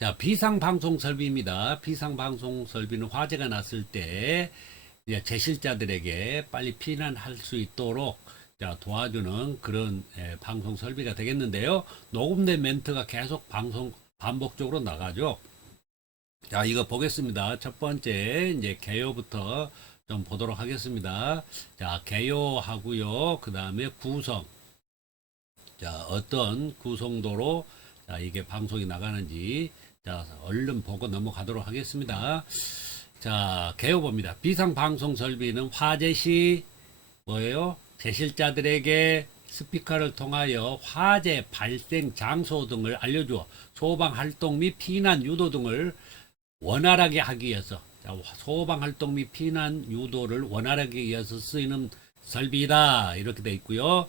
자, 비상방송 설비입니다. 비상방송 설비는 화재가 났을 때 이제 제실자들에게 빨리 피난할 수 있도록 자, 도와주는 그런 방송 설비가 되겠는데요. 녹음된 멘트가 계속 방송 반복적으로 나가죠. 자, 이거 보겠습니다. 첫 번째 이제 개요부터 좀 보도록 하겠습니다. 자, 개요하고요. 그 다음에 구성. 자, 어떤 구성도로 자, 이게 방송이 나가는지 자, 얼른 보고 넘어가도록 하겠습니다. 자, 개요 봅니다. 비상방송 설비는 화재 시 뭐예요? 제실자들에게 스피커를 통하여 화재 발생 장소 등을 알려주어 소방 활동 및 피난 유도 등을 원활하게 하기 위해서 자, 소방 활동 및 피난 유도를 원활하게 하기 위해서 쓰이는 설비다 이렇게 돼 있고요.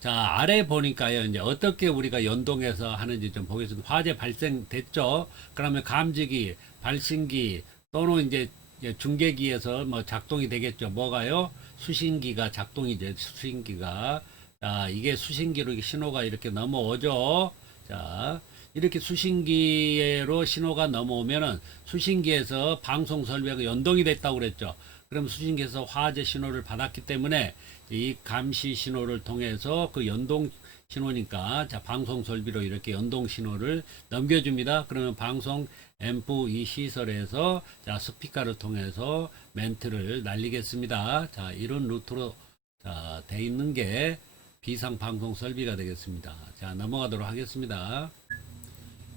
자, 아래 보니까요, 이제 어떻게 우리가 연동해서 하는지 좀 보겠습니다. 화재 발생됐죠? 그러면 감지기, 발신기, 또는 이제 중계기에서 뭐 작동이 되겠죠. 뭐가요? 수신기가 작동이죠. 수신기가. 자, 이게 수신기로 신호가 이렇게 넘어오죠. 자, 이렇게 수신기로 신호가 넘어오면은 수신기에서 방송 설비가 연동이 됐다고 그랬죠. 그럼 수신기에서 화재 신호를 받았기 때문에 이 감시 신호를 통해서 그 연동 신호니까 자, 방송 설비로 이렇게 연동 신호를 넘겨줍니다. 그러면 방송 앰프 이 시설에서 자, 스피커를 통해서 멘트를 날리겠습니다. 자, 이런 루트로 자, 돼 있는 게 비상 방송 설비가 되겠습니다. 자, 넘어가도록 하겠습니다.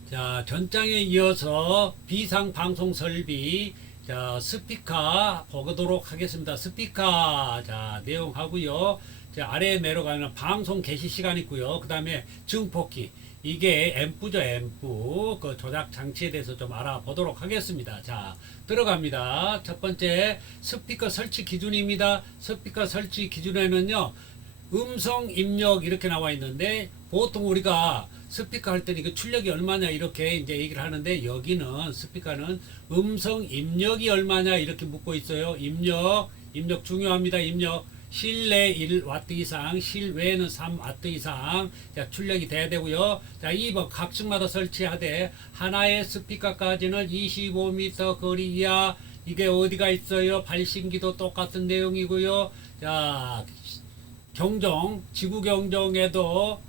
자, 전장에 이어서 비상 방송 설비 자, 스피커 보도록 하겠습니다. 스피커 자, 내용하고요. 자, 아래에 내려가면 방송 개시 시간 있고요. 그 다음에 증폭기 이게 앰프죠. 앰프 그 조작 장치에 대해서 좀 알아보도록 하겠습니다. 자, 들어갑니다. 첫 번째 스피커 설치 기준입니다. 스피커 설치 기준에는요, 음성 입력 이렇게 나와 있는데 보통 우리가 스피커 할 때는 이거 출력이 얼마냐 이렇게 이제 얘기를 하는데, 여기는 스피커는 음성 입력이 얼마냐 이렇게 묻고 있어요. 입력 중요합니다. 입력 실내 1와트 이상, 실외에는 3와트 이상 자, 출력이 돼야 되고요. 자, 2번 각층마다 설치하되 하나의 스피커까지는 25m 거리 이하. 이게 어디가 있어요? 발신기도 똑같은 내용이고요. 자, 경종, 지구 경종에도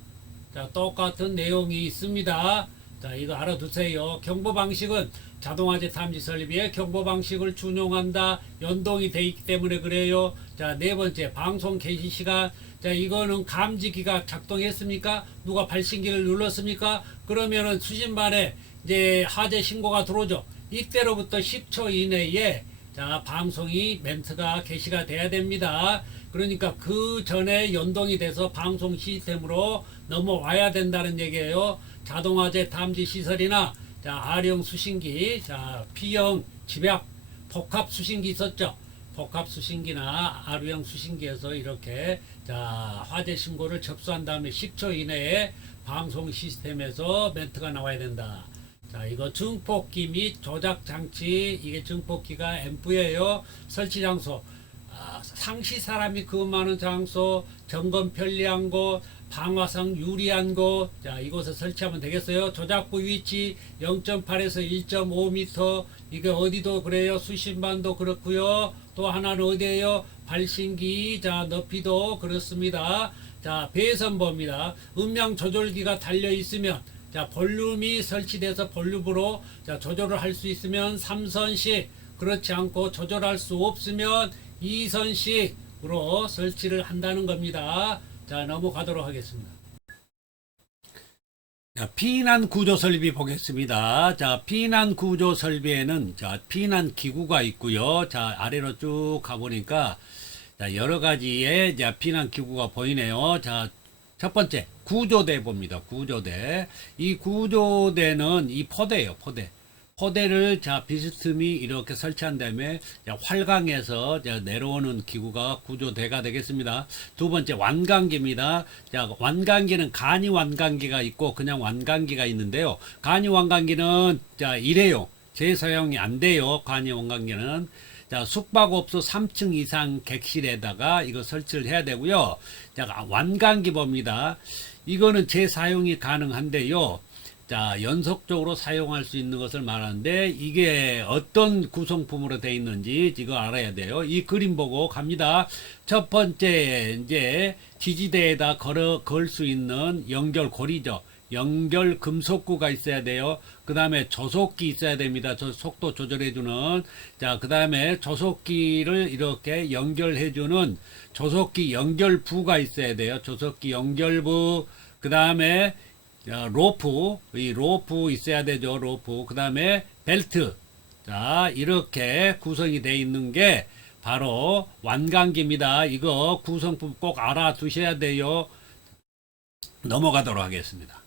자, 똑같은 내용이 있습니다. 자, 이거 알아두세요. 경보 방식은 자동화재 탐지 설비의 경보 방식을 준용한다. 연동이 돼 있기 때문에 그래요. 자, 네 번째 방송 개시 시간. 자, 이거는 감지기가 작동했습니까? 누가 발신기를 눌렀습니까? 그러면은 수신반에 이제 화재 신고가 들어오죠. 이때로부터 10초 이내에 자, 방송이 멘트가 게시가 돼야 됩니다. 그러니까 그 전에 연동이 돼서 방송 시스템으로 넘어와야 된다는 얘기예요. 자동화재 탐지 시설이나 자, R형 수신기, 자, P형 집약 복합 수신기 있었죠. 복합 수신기나 R형 수신기에서 이렇게 자, 화재 신고를 접수한 다음에 10초 이내에 방송 시스템에서 멘트가 나와야 된다. 자, 이거 증폭기 및 조작 장치, 이게 증폭기가 앰프예요. 설치 장소, 상시 사람이 근무하는 장소, 점검 편리한 곳, 방화성 유리한 곳, 자, 이곳에 설치하면 되겠어요. 조작부 위치 0.8에서 1.5m, 이게 어디도 그래요. 수신반도 그렇고요. 또 하나는 어디에요? 발신기, 자, 높이도 그렇습니다. 자, 배선보입니다. 음량 조절기가 달려 있으면 자, 볼륨이 설치돼서 볼륨으로 자, 조절을 할 수 있으면 3선씩, 그렇지 않고 조절할 수 없으면 2선씩으로 설치를 한다는 겁니다. 자, 넘어가도록 하겠습니다. 자, 피난 구조 설비 보겠습니다. 자, 피난 구조 설비에는 자, 피난 기구가 있고요. 자, 아래로 쭉 가보니까 자, 여러 가지의 자, 피난 기구가 보이네요. 자, 첫 번째 구조대 봅니다. 구조대. 이 구조대는 이 포대예요. 포대. 포대를 자, 비스듬히 이렇게 설치한 다음에 자, 활강에서 자, 내려오는 기구가 구조대가 되겠습니다. 두 번째 완강기입니다. 자, 완강기는 간이 완강기가 있고 그냥 완강기가 있는데요. 간이 완강기는 자, 일회용 재사용이 안 돼요. 간이 완강기는 자, 숙박업소 3층 이상 객실에다가 이거 설치를 해야 되고요. 자, 완강기 봅니다. 이거는 재사용이 가능한데요. 자, 연속적으로 사용할 수 있는 것을 말하는데 이게 어떤 구성품으로 되어 있는지 지금 알아야 돼요. 이 그림 보고 갑니다. 첫 번째 이제 지지대에다 걸 수 있는 연결고리죠. 연결 금속구가 있어야 돼요. 그 다음에 조속기 있어야 됩니다. 저 속도 조절해주는. 자, 그 다음에 조속기를 이렇게 연결해주는 조속기 연결부가 있어야 돼요. 조속기 연결부. 그 다음에 로프, 이 로프 있어야 되죠. 로프. 그 다음에 벨트. 자, 이렇게 구성이 되어 있는 게 바로 완강기입니다. 이거 구성품 꼭 알아두셔야 돼요. 넘어가도록 하겠습니다.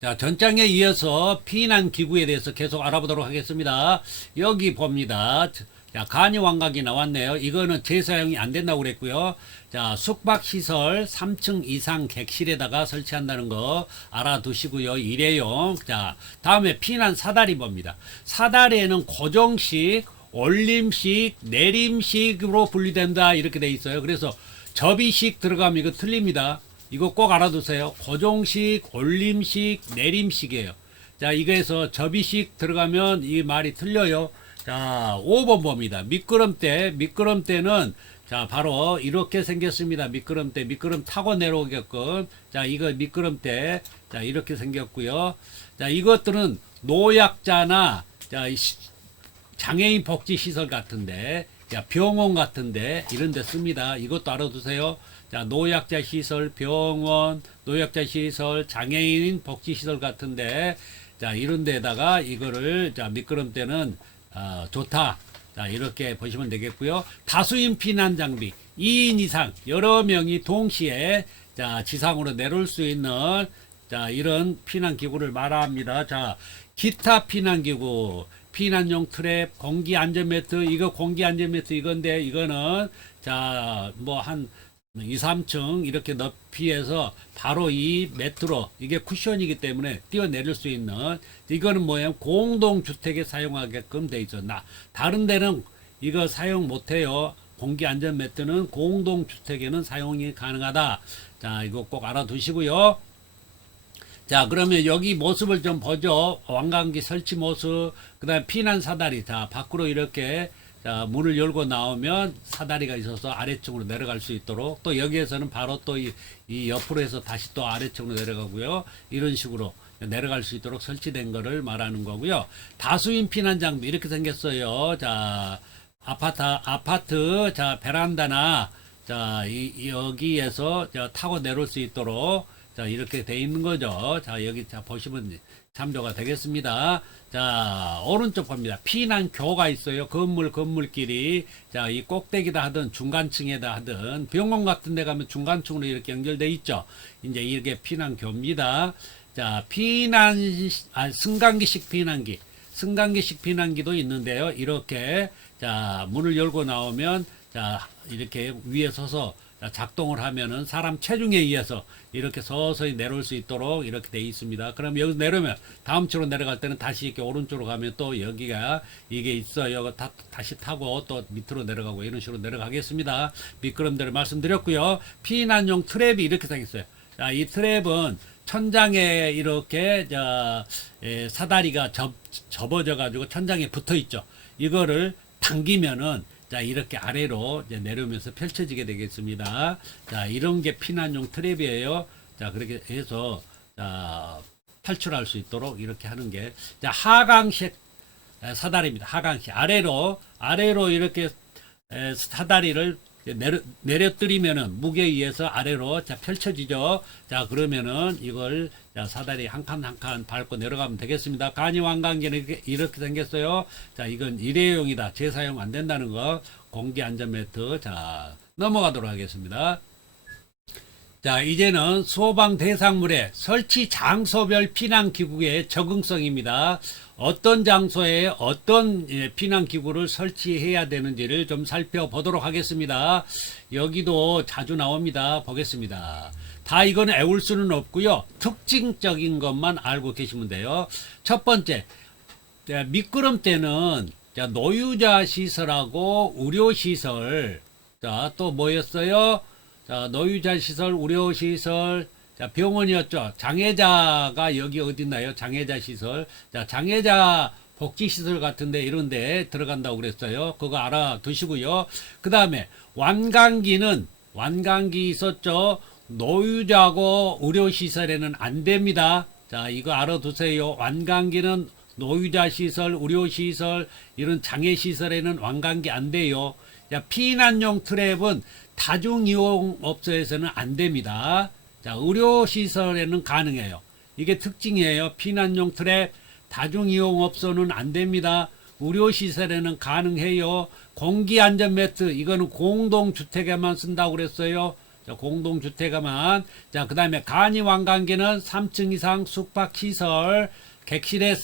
자, 전장에 이어서 피난 기구에 대해서 계속 알아보도록 하겠습니다. 여기 봅니다. 자, 간이 완각이 나왔네요. 이거는 재사용이 안 된다고 그랬고요. 자, 숙박시설 3층 이상 객실에다가 설치한다는 거 알아두시고요. 일회용. 자, 다음에 피난 사다리 봅니다. 사다리에는 고정식, 올림식, 내림식으로 분리된다. 이렇게 돼 있어요. 그래서 접이식 들어가면 이거 틀립니다. 이거 꼭 알아두세요. 고정식, 올림식, 내림식이에요. 자, 이거에서 접이식 들어가면 이 말이 틀려요. 자, 5번 봅니다. 미끄럼대는 자, 바로 이렇게 생겼습니다. 미끄럼대, 미끄럼 타고 내려오게끔. 자, 이거 미끄럼대. 자, 이렇게 생겼고요. 자, 이것들은 노약자나 자, 장애인 복지 시설 같은데, 자, 병원 같은데 이런 데 씁니다. 이것도 알아두세요. 자, 노약자 시설, 병원, 노약자 시설, 장애인 복지 시설 같은데, 자, 이런 데다가 이거를, 자, 미끄럼대는, 좋다. 자, 이렇게 보시면 되겠고요. 다수인 피난 장비, 2인 이상, 여러 명이 동시에, 자, 지상으로 내려올 수 있는, 자, 이런 피난 기구를 말합니다. 자, 기타 피난 기구, 피난용 트랩, 공기 안전 매트, 이거 공기 안전 매트 이건데, 이거는, 자, 뭐, 한, 2, 3층 이렇게 높이에서 바로 이 매트로 이게 쿠션이기 때문에 뛰어내릴 수 있는 이거는 뭐예요? 공동주택에 사용하게끔 돼 있어. 다른 데는 이거 사용 못해요. 공기안전 매트는 공동주택에는 사용이 가능하다. 자, 이거 꼭 알아두시고요. 자, 그러면 여기 모습을 좀 보죠. 완강기 설치 모습, 그 다음에 피난 사다리. 자, 밖으로 이렇게 자, 문을 열고 나오면 사다리가 있어서 아래층으로 내려갈 수 있도록 또 여기에서는 바로 또 이 옆으로 해서 다시 또 아래층으로 내려가고요. 이런 식으로 내려갈 수 있도록 설치된 거를 말하는 거고요. 다수인 피난 장비 이렇게 생겼어요. 자, 아파트, 자, 베란다나 자, 여기에서 자, 타고 내려올 수 있도록 자, 이렇게 돼 있는 거죠. 자, 여기 자, 보시면 참조가 되겠습니다. 자, 오른쪽 봅니다. 피난교가 있어요. 건물끼리. 자, 이 꼭대기다 하든 중간층에다 하든 병원 같은 데 가면 중간층으로 이렇게 연결돼 있죠. 이제 이게 피난교입니다. 자, 승강기식 피난기. 승강기식 피난기도 있는데요. 이렇게, 자, 문을 열고 나오면, 자, 이렇게 위에 서서 작동을 하면은 사람 체중에 의해서 이렇게 서서히 내려올 수 있도록 이렇게 돼 있습니다. 그럼 여기서 내려오면 다음 층으로 내려갈 때는 다시 이렇게 오른쪽으로 가면 또 여기가 이게 있어요. 다시 타고 또 밑으로 내려가고 이런 식으로 내려가겠습니다. 미끄럼대로 말씀드렸고요. 피난용 트랩이 이렇게 생겼어요. 자, 이 트랩은 천장에 이렇게 사다리가 접어져 가지고 천장에 붙어 있죠. 이거를 당기면은 자, 이렇게 아래로 이제 내려오면서 펼쳐지게 되겠습니다. 자, 이런 게 피난용 트랩이에요. 자, 그렇게 해서, 자, 탈출할 수 있도록 이렇게 하는 게, 자, 하강식 사다리입니다. 하강식. 아래로 이렇게 사다리를 내려뜨리면은 무게에 의해서 아래로 자, 펼쳐지죠. 자, 그러면은 이걸 자, 사다리 한 칸 한 칸 밟고 내려가면 되겠습니다. 간이완강기는 이렇게 생겼어요. 자, 이건 일회용이다. 재사용 안 된다는 거. 공기안전매트. 자, 넘어가도록 하겠습니다. 자, 이제는 소방 대상물의 설치 장소별 피난기구의 적응성입니다. 어떤 장소에 어떤 피난기구를 설치해야 되는지를 좀 살펴보도록 하겠습니다. 여기도 자주 나옵니다. 보겠습니다. 다 이거는 애울 수는 없고요. 특징적인 것만 알고 계시면 돼요. 첫 번째, 미끄럼대는 노유자 시설하고 의료 시설. 자, 또 뭐였어요? 자, 노유자 시설, 의료 시설. 자, 병원이었죠. 장애자가 여기 어디 있나요? 장애자 시설. 자, 장애자 복지시설 같은데 이런데 들어간다고 그랬어요. 그거 알아두시고요. 그 다음에 완강기 있었죠. 노유자고 의료시설에는 안 됩니다. 자, 이거 알아두세요. 완강기는 노유자 시설, 의료시설, 이런 장애시설에는 완강기 안 돼요. 자, 피난용 트랩은 다중이용업소에서는 안 됩니다. 자, 의료시설에는 가능해요. 이게 특징이에요. 피난용 트랩, 다중이용업소는 안 됩니다. 의료시설에는 가능해요. 공기안전매트, 이거는 공동주택에만 쓴다고 그랬어요. 자, 공동주택에만. 자, 그 다음에 간이완강기는 3층 이상 숙박시설, 객실에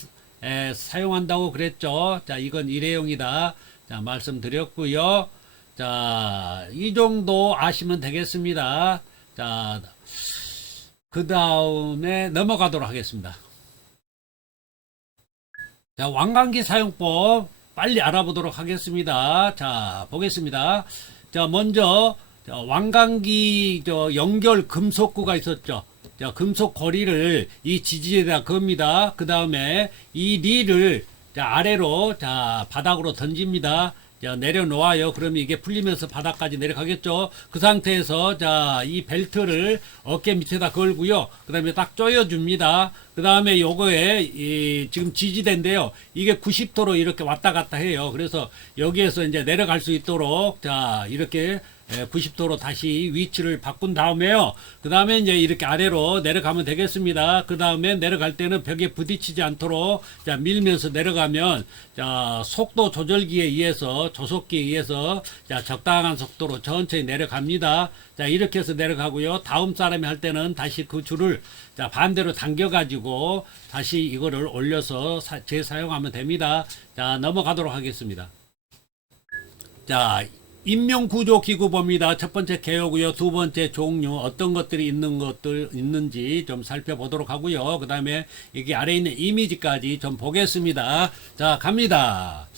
사용한다고 그랬죠. 자, 이건 일회용이다. 자, 말씀드렸고요. 자, 이 정도 아시면 되겠습니다. 자, 그 다음에 넘어가도록 하겠습니다. 자, 완강기 사용법 빨리 알아보도록 하겠습니다. 자, 보겠습니다. 자, 먼저 완강기 연결 금속구가 있었죠. 자, 금속 고리를 이 지지에다 겁니다. 그 다음에 이 릴을 아래로 바닥으로 던집니다. 자, 내려놓아요. 그러면 이게 풀리면서 바닥까지 내려가겠죠. 그 상태에서 이 벨트를 어깨 밑에다 걸고요. 그 다음에 딱 조여줍니다. 그 다음에 요거에 지금 지지대인데요. 이게 90도로 이렇게 왔다 갔다 해요. 그래서 여기에서 이제 내려갈 수 있도록 이렇게 90도로 다시 위치를 바꾼 다음에요. 그 다음에 이제 이렇게 아래로 내려가면 되겠습니다. 그 다음에 내려갈 때는 벽에 부딪히지 않도록 밀면서 내려가면 속도 조절기에 의해서 조속기에 의해서 적당한 속도로 천천히 내려갑니다. 이렇게 해서 내려가고요. 다음 사람이 할 때는 다시 그 줄을 반대로 당겨 가지고 다시 이거를 올려서 재사용하면 됩니다. 넘어가도록 하겠습니다. 자, 인명구조기구 봅니다. 첫 번째 개요고요. 두 번째 종류, 어떤 것들이 있는지 좀 살펴보도록 하고요. 그 다음에 여기 아래 있는 이미지까지 좀 보겠습니다. 자, 갑니다.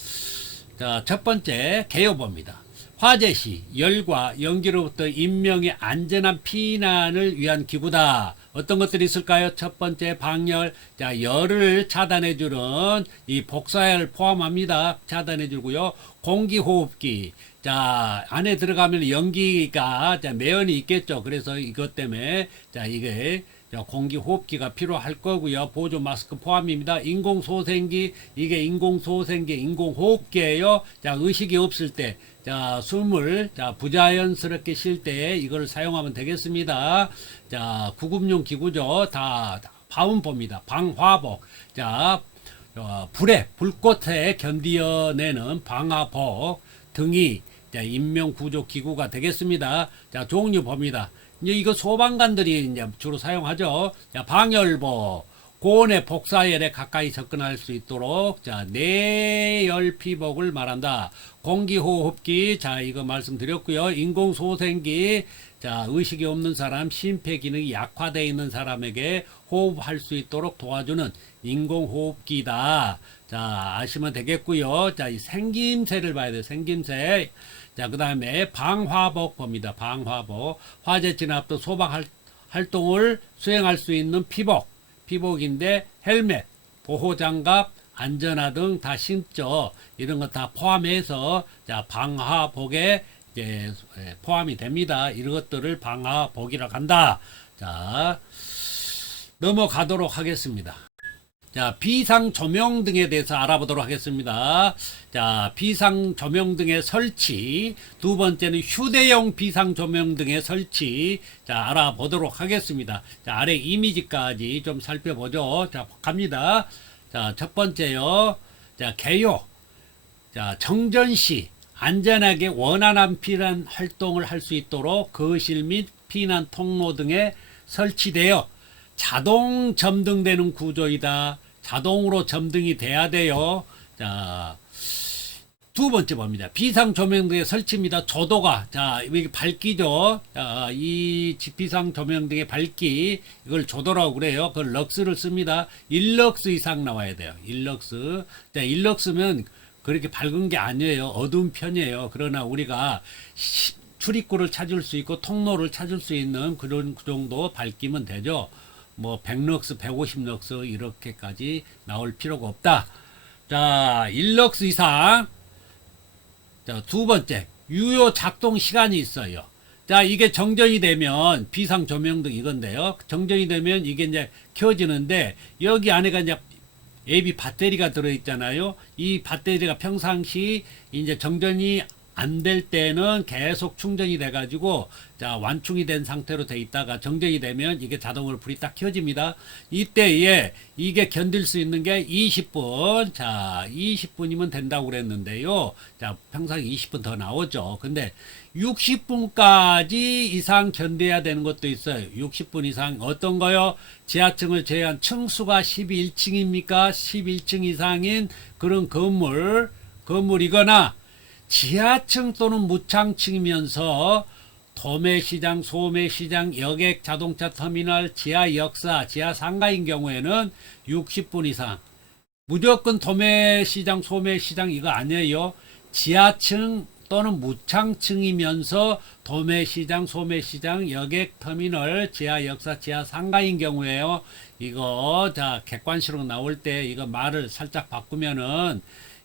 자, 첫 번째 개요 봅니다. 화재 시 열과 연기로부터 인명의 안전한 피난을 위한 기구다. 어떤 것들이 있을까요? 첫 번째 방열, 열을 차단해주는 이 복사열 포함합니다. 차단해주고요. 공기호흡기, 안에 들어가면 연기가 매연이 있겠죠. 그래서 이것 때문에 이게 공기호흡기가 필요할 거고요. 보조 마스크 포함입니다. 인공소생기, 이게 인공소생기, 인공호흡기예요. 의식이 없을 때, 숨을 부자연스럽게 쉴 때 이걸 사용하면 되겠습니다. 구급용 기구죠. 다 파운법입니다. 방화복, 불꽃에 견디어내는 방화복 등이 인명구조기구가 되겠습니다. 종류 봅니다. 이제 이거 소방관들이 이제 주로 사용하죠. 방열복, 고온의 복사열에 가까이 접근할 수 있도록 내열 피복을 말한다. 공기호흡기, 이거 말씀드렸고요. 인공소생기, 의식이 없는 사람, 심폐기능이 약화되어 있는 사람에게 호흡할 수 있도록 도와주는 인공호흡기다. 아시면 되겠고요. 이 생김새를 봐야 돼요. 생김새. 그 다음에 방화복 봅니다. 방화복. 화재 진압 등 소방 활동을 수행할 수 있는 피복인데 헬멧, 보호장갑, 안전화 등 다 신죠. 이런 거 다 포함해서 방화복에 포함이 됩니다. 이런 것들을 방화복이라고 한다. 넘어가도록 하겠습니다. 비상 조명 등에 대해서 알아보도록 하겠습니다. 비상 조명 등의 설치. 두 번째는 휴대용 비상 조명 등의 설치. 알아보도록 하겠습니다. 아래 이미지까지 좀 살펴보죠. 갑니다. 첫 번째요. 개요. 정전 시 안전하게 원활한 피난 활동을 할 수 있도록 거실 및 피난 통로 등에 설치되어 자동 점등되는 구조이다. 자동으로 점등이 돼야 돼요. 두 번째 봅니다. 비상 조명 등의 설치입니다. 조도가 이게 밝기죠. 이 비상 조명 등의 밝기, 이걸 조도라고 그래요. 그걸 럭스를 씁니다. 1럭스 이상 나와야 돼요. 1럭스. 1럭스면 그렇게 밝은 게 아니에요. 어두운 편이에요. 그러나 우리가 출입구를 찾을 수 있고 통로를 찾을 수 있는 그런 그 정도 밝기면 되죠. 뭐 100럭스, 150럭스 이렇게까지 나올 필요가 없다. 자, 1럭스 이상. 자, 두 번째, 유효 작동 시간이 있어요. 자, 이게 정전이 되면 비상 조명등 이건데요. 정전이 되면 이게 이제 켜지는데 여기 안에가 이제 AB 배터리가 들어있잖아요. 이 배터리가 평상시 이제 정전이 안 될 때는 계속 충전이 돼가지고 자 완충이 된 상태로 돼 있다가 정전이 되면 이게 자동으로 불이 딱 켜집니다. 이때에 이게 견딜 수 있는 게 20분. 자 20분이면 된다고 그랬는데요. 자 평상시 20분 더 나오죠. 근데 60분까지 이상 견뎌야 되는 것도 있어요. 60분 이상 어떤 거요? 지하층을 제외한 층수가 11층입니까? 11층 이상인 그런 건물이거나 지하층 또는 무창층이면서 도매시장, 소매시장, 여객, 자동차 터미널, 지하 역사, 지하 상가인 경우에는 60분 이상. 무조건 도매시장, 소매시장 이거 아니에요. 지하층 또는 무창층이면서 도매시장, 소매시장, 여객, 터미널, 지하 역사, 지하 상가인 경우에요. 이거 자 객관식으로 나올 때 이거 말을 살짝 바꾸면은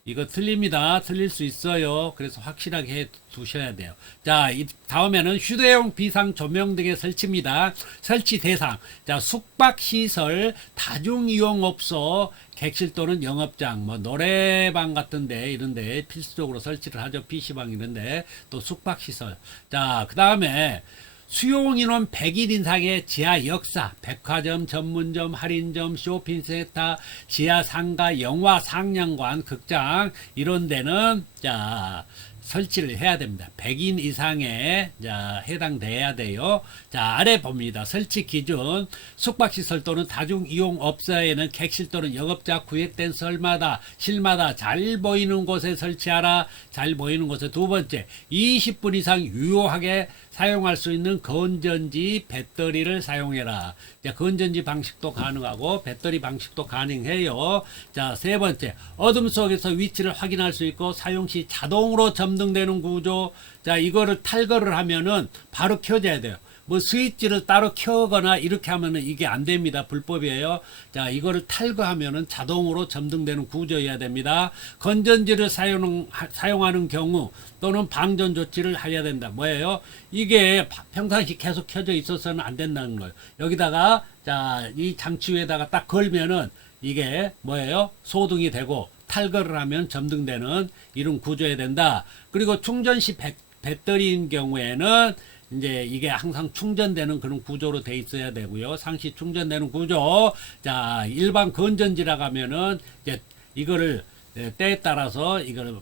이거 틀립니다. 틀릴 수 있어요. 그래서 확실하게 해 두셔야 돼요. 자, 다음에는 휴대용 비상 조명 등의 설치입니다. 설치 대상. 자, 숙박시설, 다중이용업소, 객실 또는 영업장, 뭐 노래방 같은데 이런데 필수적으로 설치를 하죠. PC방 이런데 또 숙박시설. 자, 그 다음에 수용 인원 100일 이상의 지하 역사, 백화점, 전문점, 할인점, 쇼핑센터, 지하 상가, 영화 상영관, 극장 이런 데는 자 설치를 해야 됩니다. 100인 이상에 자 해당돼야 돼요. 자 아래 봅니다. 설치 기준 숙박시설 또는 다중이용업소에는 객실 또는 영업자 구획된 실마다 잘 보이는 곳에 설치하라. 잘 보이는 곳에 두 번째 20분 이상 유효하게 사용할 수 있는 건전지 배터리를 사용해라. 자, 건전지 방식도 가능하고 배터리 방식도 가능해요. 자, 세 번째 어둠 속에서 위치를 확인할 수 있고 사용 시 자동으로 점등되는 구조. 자, 이거를 탈거를 하면은 바로 켜져야 돼요. 뭐 스위치를 따로 켜거나 이렇게 하면은 이게 안 됩니다. 불법이에요. 자, 이거를 탈거하면은 자동으로 점등되는 구조여야 됩니다. 건전지를 사용하는 경우 또는 방전 조치를 해야 된다. 뭐예요? 이게 평상시 계속 켜져 있어서는 안 된다는 거예요. 여기다가 자, 이 장치 위에다가 딱 걸면은 이게 뭐예요? 소등이 되고 탈거를 하면 점등되는 이런 구조여야 된다. 그리고 충전 시 배터리인 경우에는 이제 이게 항상 충전되는 그런 구조로 돼 있어야 되고요. 상시 충전되는 구조. 자, 일반 건전지라 가면은 이제 이거를 때에 따라서 이걸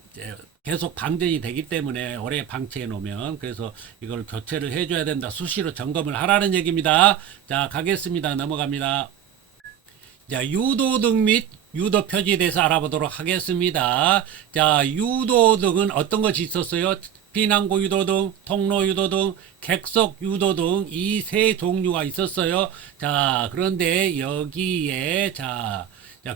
계속 방전이 되기 때문에 오래 방치해 놓으면 그래서 이걸 교체를 해줘야 된다. 수시로 점검을 하라는 얘기입니다. 자, 가겠습니다. 넘어갑니다. 자, 유도등 및 유도 표지에 대해서 알아보도록 하겠습니다. 자, 유도등은 어떤 것이 있었어요? 피난구 유도등, 통로 유도등, 객석 유도등 이 세 종류가 있었어요. 자, 그런데 여기에 자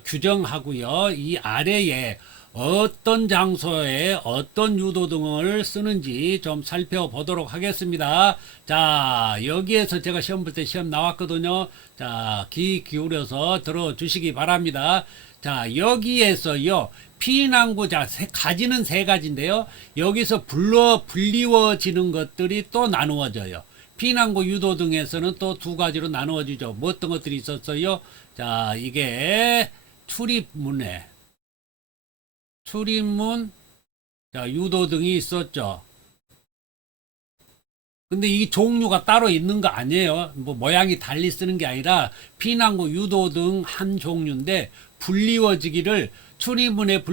규정하고요. 이 아래에 어떤 장소에 어떤 유도등을 쓰는지 좀 살펴보도록 하겠습니다. 자, 여기에서 제가 시험 볼 때 시험 나왔거든요. 자, 귀 기울여서 들어주시기 바랍니다. 자, 여기에서요. 피난구 자 가지는 세 가지인데요. 여기서 불리워지는 것들이 또 나누어져요. 피난구 유도등에서는 또 두 가지로 나누어지죠. 뭐 어떤 것들이 있었어요? 자, 이게 출입문 자 유도등이 있었죠. 근데 이 종류가 따로 있는 거 아니에요. 뭐 모양이 달리 쓰는 게 아니라 피난구 유도등 한 종류인데 불리워지기를 출입문에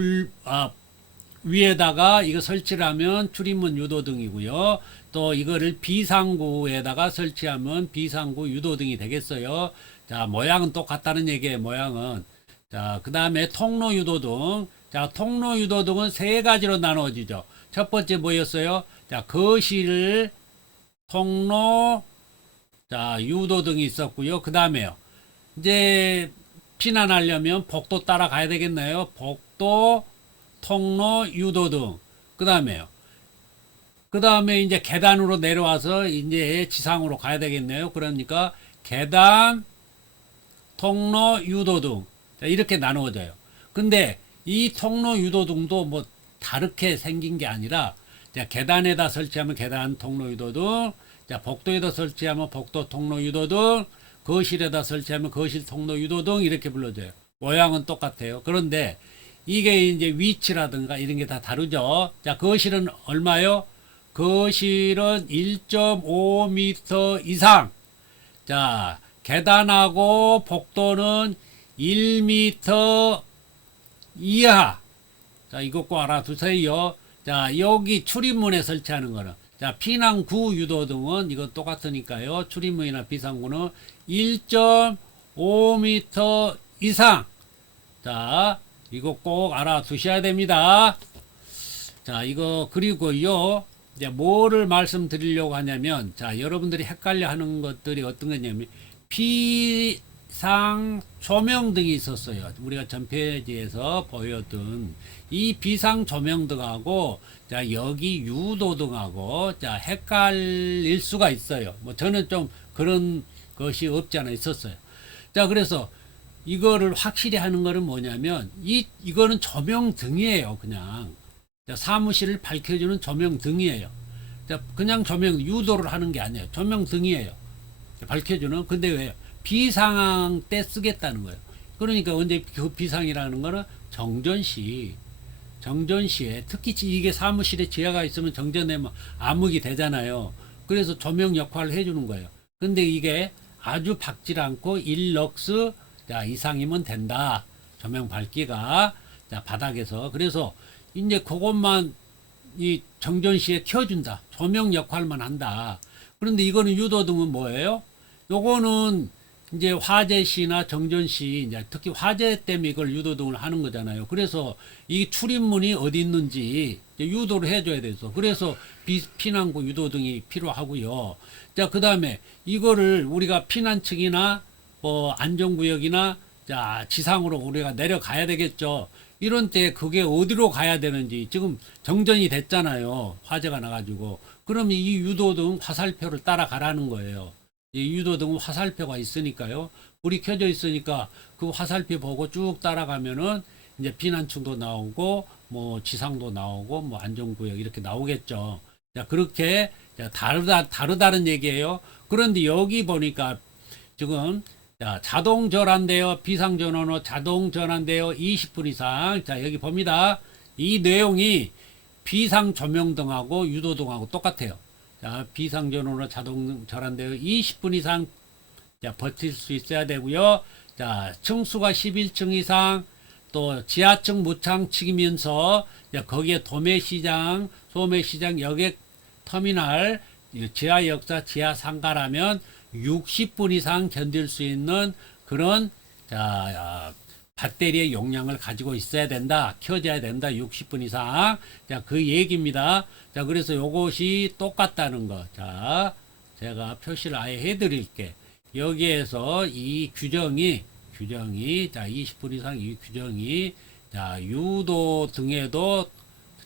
위에다가 이거 설치를 하면 출입문 유도등이고요. 또 이거를 비상구에다가 설치하면 비상구 유도등이 되겠어요. 자, 모양은 똑같다는 얘기예요. 모양은. 자, 그 다음에 통로 유도등. 자, 통로 유도등은 세 가지로 나눠지죠. 첫 번째 뭐였어요? 자, 거실, 통로, 자, 유도등이 있었고요. 그 다음에요. 이제 피난하려면 복도 따라가야 되겠네요. 복도, 통로, 유도등. 그 다음에요. 그 다음에 이제 계단으로 내려와서 이제 지상으로 가야 되겠네요. 그러니까 계단, 통로, 유도등. 자, 이렇게 나누어져요. 근데 이 통로, 유도등도 뭐 다르게 생긴 게 아니라, 자, 계단에다 설치하면 계단, 통로, 유도등. 자, 복도에다 설치하면 복도, 통로, 유도등. 거실에다 설치하면 거실, 통로, 유도등. 이렇게 불러져요. 모양은 똑같아요. 그런데 이게 이제 위치라든가 이런 게 다 다르죠. 자, 거실은 얼마요? 거실은 1.5m 이상. 자, 계단하고 복도는 1m 이하. 자, 이거 꼭 알아두세요. 자, 여기 출입문에 설치하는 거는. 자, 피난구 유도등은 이거 똑같으니까요. 출입문이나 비상구는 1.5m 이상. 자, 이거 꼭 알아두셔야 됩니다. 자, 이거, 그리고요. 이제 뭐를 말씀드리려고 하냐면, 자, 여러분들이 헷갈려 하는 것들이 어떤 거냐면, 비상 조명등이 있었어요. 우리가 전 페이지에서 보여둔 이 비상 조명등하고, 자, 여기 유도등하고, 자, 헷갈릴 수가 있어요. 뭐, 저는 좀 그런 것이 없지 않아 있었어요. 자, 그래서 이거를 확실히 하는 거는 뭐냐면, 이거는 조명등이에요, 그냥. 자, 사무실을 밝혀주는 조명등이에요. 자, 그냥 조명, 유도를 하는 게 아니에요. 조명등이에요. 밝혀주는. 근데 왜요? 비상황 때 쓰겠다는 거예요. 그러니까 언제 그 비상이라는 거는 정전시에, 특히 이게 사무실에 지하가 있으면 정전되면 암흑이 되잖아요. 그래서 조명 역할을 해주는 거예요. 근데 이게 아주 밝지 않고 1럭스 자, 이상이면 된다. 조명 밝기가. 자, 바닥에서. 그래서 이제 그것만 이 정전시에 켜준다. 조명 역할만 한다. 그런데 이거는 유도등은 뭐예요? 요거는 이제 화재시나 정전시, 이제 특히 화재 때문에 이걸 유도등을 하는 거잖아요. 그래서 이 출입문이 어디 있는지 유도를 해줘야 돼서. 그래서 피난구 유도등이 필요하고요. 자, 그 다음에 이거를 우리가 피난층이나 안전구역이나 자, 지상으로 우리가 내려가야 되겠죠. 이런 때 그게 어디로 가야 되는지 지금 정전이 됐잖아요. 화재가 나가지고. 그럼 이 유도등 화살표를 따라가라는 거예요. 이 유도등은 화살표가 있으니까요. 불이 켜져 있으니까 그 화살표 보고 쭉 따라가면은 이제 피난층도 나오고 뭐 지상도 나오고 뭐 안전구역 이렇게 나오겠죠. 자, 그렇게 다르다는 얘기예요. 그런데 여기 보니까 지금 자, 자동 전환되어 비상 전원으로 자동 전환되어 20분 이상. 자, 여기 봅니다. 이 내용이 비상 조명등하고 유도등하고 똑같아요. 자, 비상 전원으로 자동 전환되어 20분 이상 자, 버틸 수 있어야 되고요. 자, 층수가 11층 이상, 또 지하층 무창측이면서 거기에 도매시장, 소매시장, 여객 터미널, 지하 역사, 지하 상가라면 60분 이상 견딜 수 있는 그런 자, 배터리의 용량을 가지고 있어야 된다. 켜져야 된다. 60분 이상. 자, 그 얘기입니다. 자, 그래서 요것이 똑같다는 거. 자, 제가 표시를 아예 해 드릴게. 여기에서 이 규정이 자, 20분 이상 이 규정이 자, 유도 등에도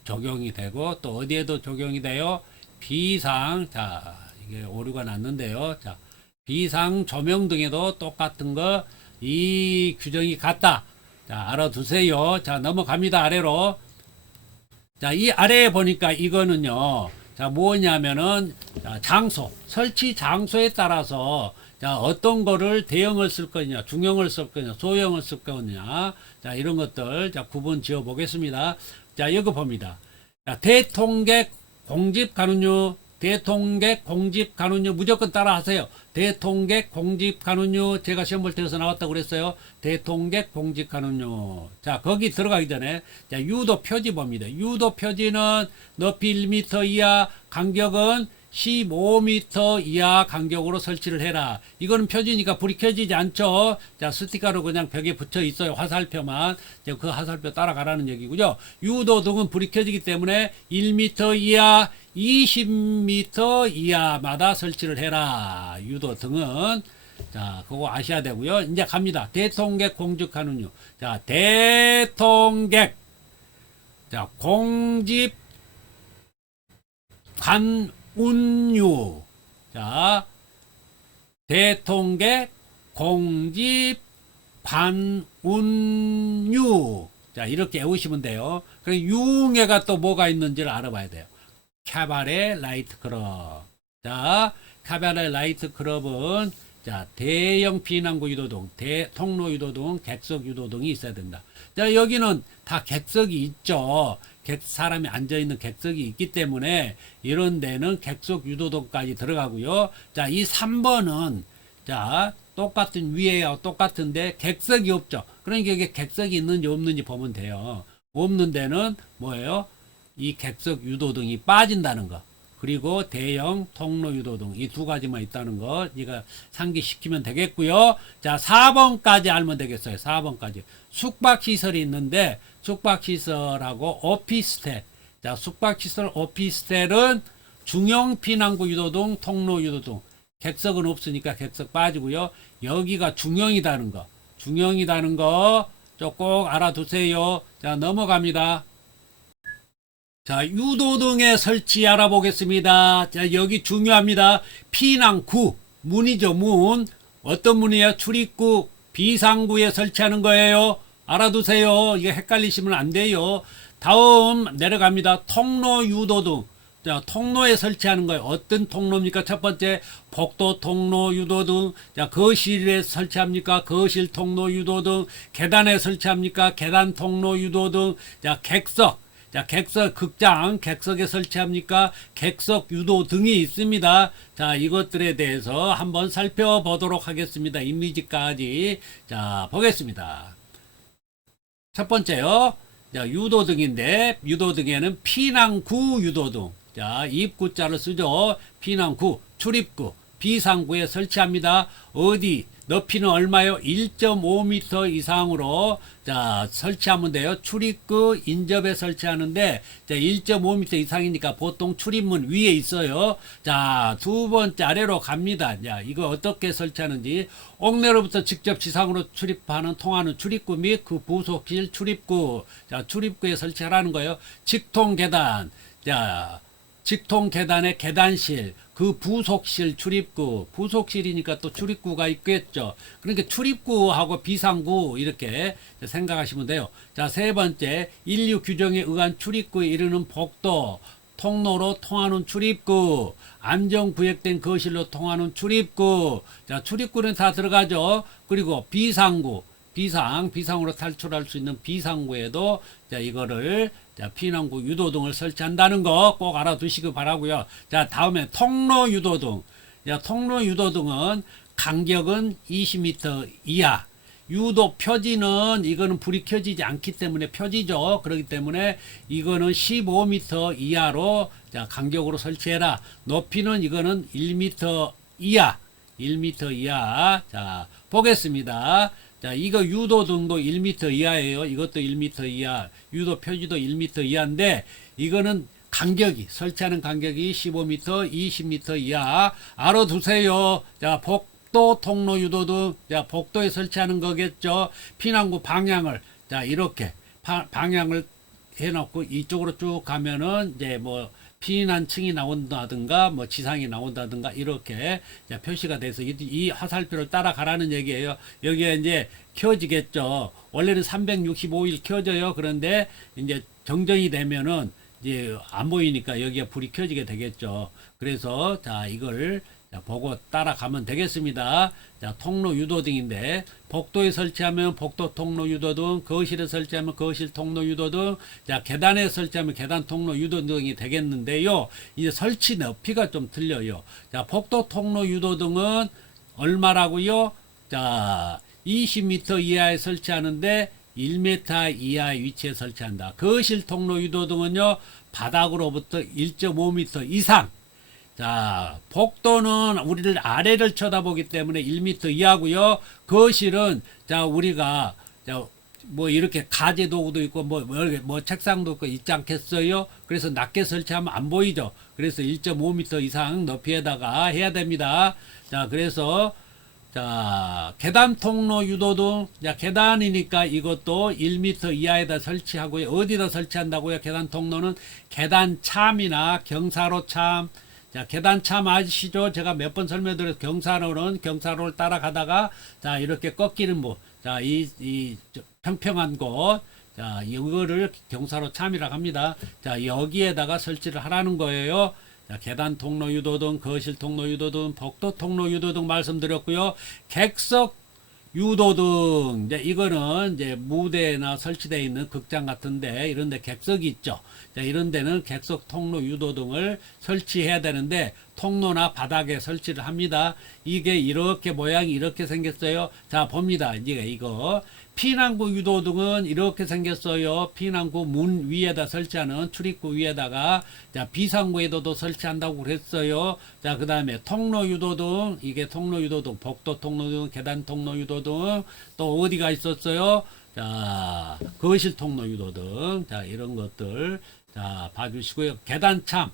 적용이 되고 또 어디에도 적용이 돼요? 비상. 자, 이게 오류가 났는데요. 자, 비상 조명 등에도 똑같은 거, 이 규정이 같다. 자, 알아두세요. 자, 넘어갑니다. 아래로. 자, 이 아래에 보니까 이거는요. 자, 뭐냐면은, 자, 장소, 설치 장소에 따라서, 자, 어떤 거를 대형을 쓸 거냐, 중형을 쓸 거냐, 소형을 쓸 거냐. 자, 이런 것들, 자, 구분 지어 보겠습니다. 자, 여기 봅니다. 자, 대통객 공집 간운유, 대통객 공집 간운유 무조건 따라 하세요. 대통객 공집 간운유 제가 시험 볼 때에서 나왔다고 그랬어요. 대통객 공집 간운유. 자, 거기 들어가기 전에 자, 유도 표지 봅니다. 유도 표지는 높이 1m 이하, 간격은 15m 이하 간격으로 설치를 해라. 이거는 표지니까 불이 켜지지 않죠. 자, 스티커로 그냥 벽에 붙여 있어요. 화살표만. 그 화살표 따라가라는 얘기고요. 유도등은 불이 켜지기 때문에 1m 이하, 20m 이하마다 설치를 해라. 유도등은. 자, 그거 아셔야 되고요. 이제 갑니다. 대통객 공집간운유. 자, 대통객. 자, 공집 관운유. 자, 대통객, 공집, 관운유. 자, 이렇게 외우시면 돼요. 그리고 유흥회가 또 뭐가 있는지를 알아봐야 돼요. 캐바레 라이트 클럽. 자, 캐바레 라이트 클럽은 자, 대형 피난구 유도등, 통로 유도등, 객석 유도등이 있어야 된다. 자, 여기는 다 객석이 있죠. 사람이 앉아있는 객석이 있기 때문에 이런 데는 객석 유도등까지 들어가고요. 자, 이 3번은 자, 똑같은 위에와 똑같은데 객석이 없죠. 그러니까 이게 객석이 있는지 없는지 보면 돼요. 없는 데는 뭐예요? 이 객석 유도등이 빠진다는 거. 그리고 대형 통로 유도등 이 두 가지만 있다는 거 이거 상기시키면 되겠고요. 자, 4번까지 알면 되겠어요. 4번까지. 숙박시설이 있는데 숙박시설하고 오피스텔. 자, 숙박시설 오피스텔은 중형 피난구 유도등, 통로 유도등. 객석은 없으니까 객석 빠지고요. 여기가 중형이라는 거. 중형이라는 거 꼭 알아두세요. 자, 넘어갑니다. 자, 유도등의 설치 알아보겠습니다. 자, 여기 중요합니다. 피난구, 문이죠, 문. 어떤 문이에요? 출입구, 비상구에 설치하는 거예요. 알아두세요. 이거 헷갈리시면 안 돼요. 다음 내려갑니다. 통로 유도등. 자, 통로에 설치하는 거예요. 어떤 통로입니까? 첫 번째, 복도 통로 유도등. 자, 거실에 설치합니까? 거실 통로 유도등. 계단에 설치합니까? 계단 통로 유도등. 자, 객석. 자, 객석, 극장, 객석에 설치합니까? 객석 유도 등이 있습니다. 자, 이것들에 대해서 한번 살펴보도록 하겠습니다. 이미지까지. 자, 보겠습니다. 첫 번째요. 자, 유도등인데, 유도등에는 피난구 유도등. 자, 입구자를 쓰죠. 피난구, 출입구, 비상구에 설치합니다. 어디? 높이는 얼마요? 1.5m 이상으로 자 설치하면 돼요. 출입구 인접에 설치하는데 자 1.5m 이상이니까 보통 출입문 위에 있어요. 자, 두 번째 아래로 갑니다. 자, 이거 어떻게 설치하는지 옥내로부터 직접 지상으로 출입하는 통하는 출입구 및 그 부속실 출입구. 자, 출입구에 설치하라는 거예요. 직통 계단. 자, 직통 계단의 계단실, 그 부속실 출입구, 부속실이니까 또 출입구가 있겠죠. 그러니까 출입구하고 비상구 이렇게 생각하시면 돼요. 자, 세 번째, 인류 규정에 의한 출입구에 이르는 복도, 통로로 통하는 출입구, 안전구역된 거실로 통하는 출입구. 자, 출입구는 다 들어가죠. 그리고 비상구, 비상으로 탈출할 수 있는 비상구에도 자, 이거를 자, 피난구 유도등을 설치한다는 거 꼭 알아두시기 바라고요. 자, 다음에 통로 유도등. 자, 통로 유도등은 간격은 20m 이하. 유도 표지는 이거는 불이 켜지지 않기 때문에 표지죠. 그렇기 때문에 이거는 15m 이하로 자, 간격으로 설치해라. 높이는 이거는 1m 이하. 1m 이하. 자, 보겠습니다. 자, 이거 유도등도 1m 이하예요. 이것도 1m 이하. 유도 표지도 1m 이하인데 이거는 간격이 설치하는 간격이 15m, 20m 이하. 알아두세요. 자, 복도 통로 유도등. 자, 복도에 설치하는 거겠죠. 피난구 방향을 자, 이렇게 방향을 해놓고 이쪽으로 쭉 가면은 이제 뭐 피난층이 나온다든가 뭐 지상이 나온다든가 이렇게 표시가 돼서 이 화살표를 따라가라는 얘기예요. 여기에 이제 켜지겠죠. 원래는 365일 켜져요. 그런데 이제 정전이 되면은 이제 안 보이니까 여기에 불이 켜지게 되겠죠. 그래서 자, 이걸 자, 보고 따라가면 되겠습니다. 자, 통로 유도등인데 복도에 설치하면 복도 통로 유도등, 거실에 설치하면 거실 통로 유도등, 자, 계단에 설치하면 계단 통로 유도등이 되겠는데요. 이제 설치 높이가 좀 틀려요. 자, 복도 통로 유도등은 얼마라고요? 자, 20m 이하에 설치하는데 1m 이하 위치에 설치한다. 거실 통로 유도등은요, 바닥으로부터 1.5m 이상. 자, 복도는 우리를 아래를 쳐다보기 때문에 1m 이하고요. 거실은 자, 우리가 자, 뭐 이렇게 가재 도구도 있고 뭐 책상도 있고 있지 않겠어요? 그래서 낮게 설치하면 안 보이죠. 그래서 1.5m 이상 높이에다가 해야 됩니다. 자, 그래서 자, 계단 통로 유도등. 자, 계단이니까 이것도 1m 이하에다 설치하고요. 어디다 설치한다고요? 계단 통로는 계단 참이나 경사로 참. 자, 계단 참 아시죠? 제가 몇 번 설명드렸어요. 경사로는 경사로를 따라가다가, 자, 이렇게 꺾이는 자, 평평한 곳. 자, 이거를 경사로 참이라고 합니다. 자, 여기에다가 설치를 하라는 거예요. 자, 계단 통로 유도등, 거실 통로 유도등, 복도 통로 유도등 말씀드렸고요. 객석 유도등, 이제 이거는 이제 무대나 설치되어 있는 극장 같은데 이런데 객석이 있죠. 자, 이런 데는 객석 통로 유도등을 설치해야 되는데 통로나 바닥에 설치를 합니다. 이게 이렇게 모양이 이렇게 생겼어요. 자, 봅니다. 이제 이거 피난구 유도등은 이렇게 생겼어요. 피난구 문 위에다 설치하는 출입구 위에다가, 자, 비상구에도 설치한다고 그랬어요. 자, 그 다음에 통로 유도등, 이게 통로 유도등, 복도 통로 유도등, 계단 통로 유도등, 또 어디가 있었어요? 자, 거실 통로 유도등. 자, 이런 것들, 자, 봐주시고요. 계단참.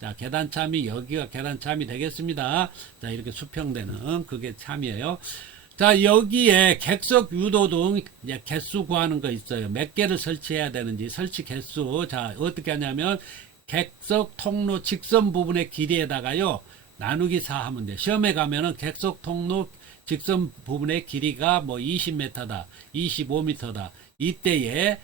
자, 계단참이, 여기가 계단참이 되겠습니다. 자, 이렇게 수평되는 그게 참이에요. 자, 여기에 객석 유도등 이제 개수 구하는 거 있어요. 몇 개를 설치해야 되는지 설치 개수. 자, 어떻게 하냐면 객석 통로 직선 부분의 길이에다가요 나누기 4 하면 돼. 시험에 가면은 객석 통로 직선 부분의 길이가 뭐 20m다, 25m다. 이때에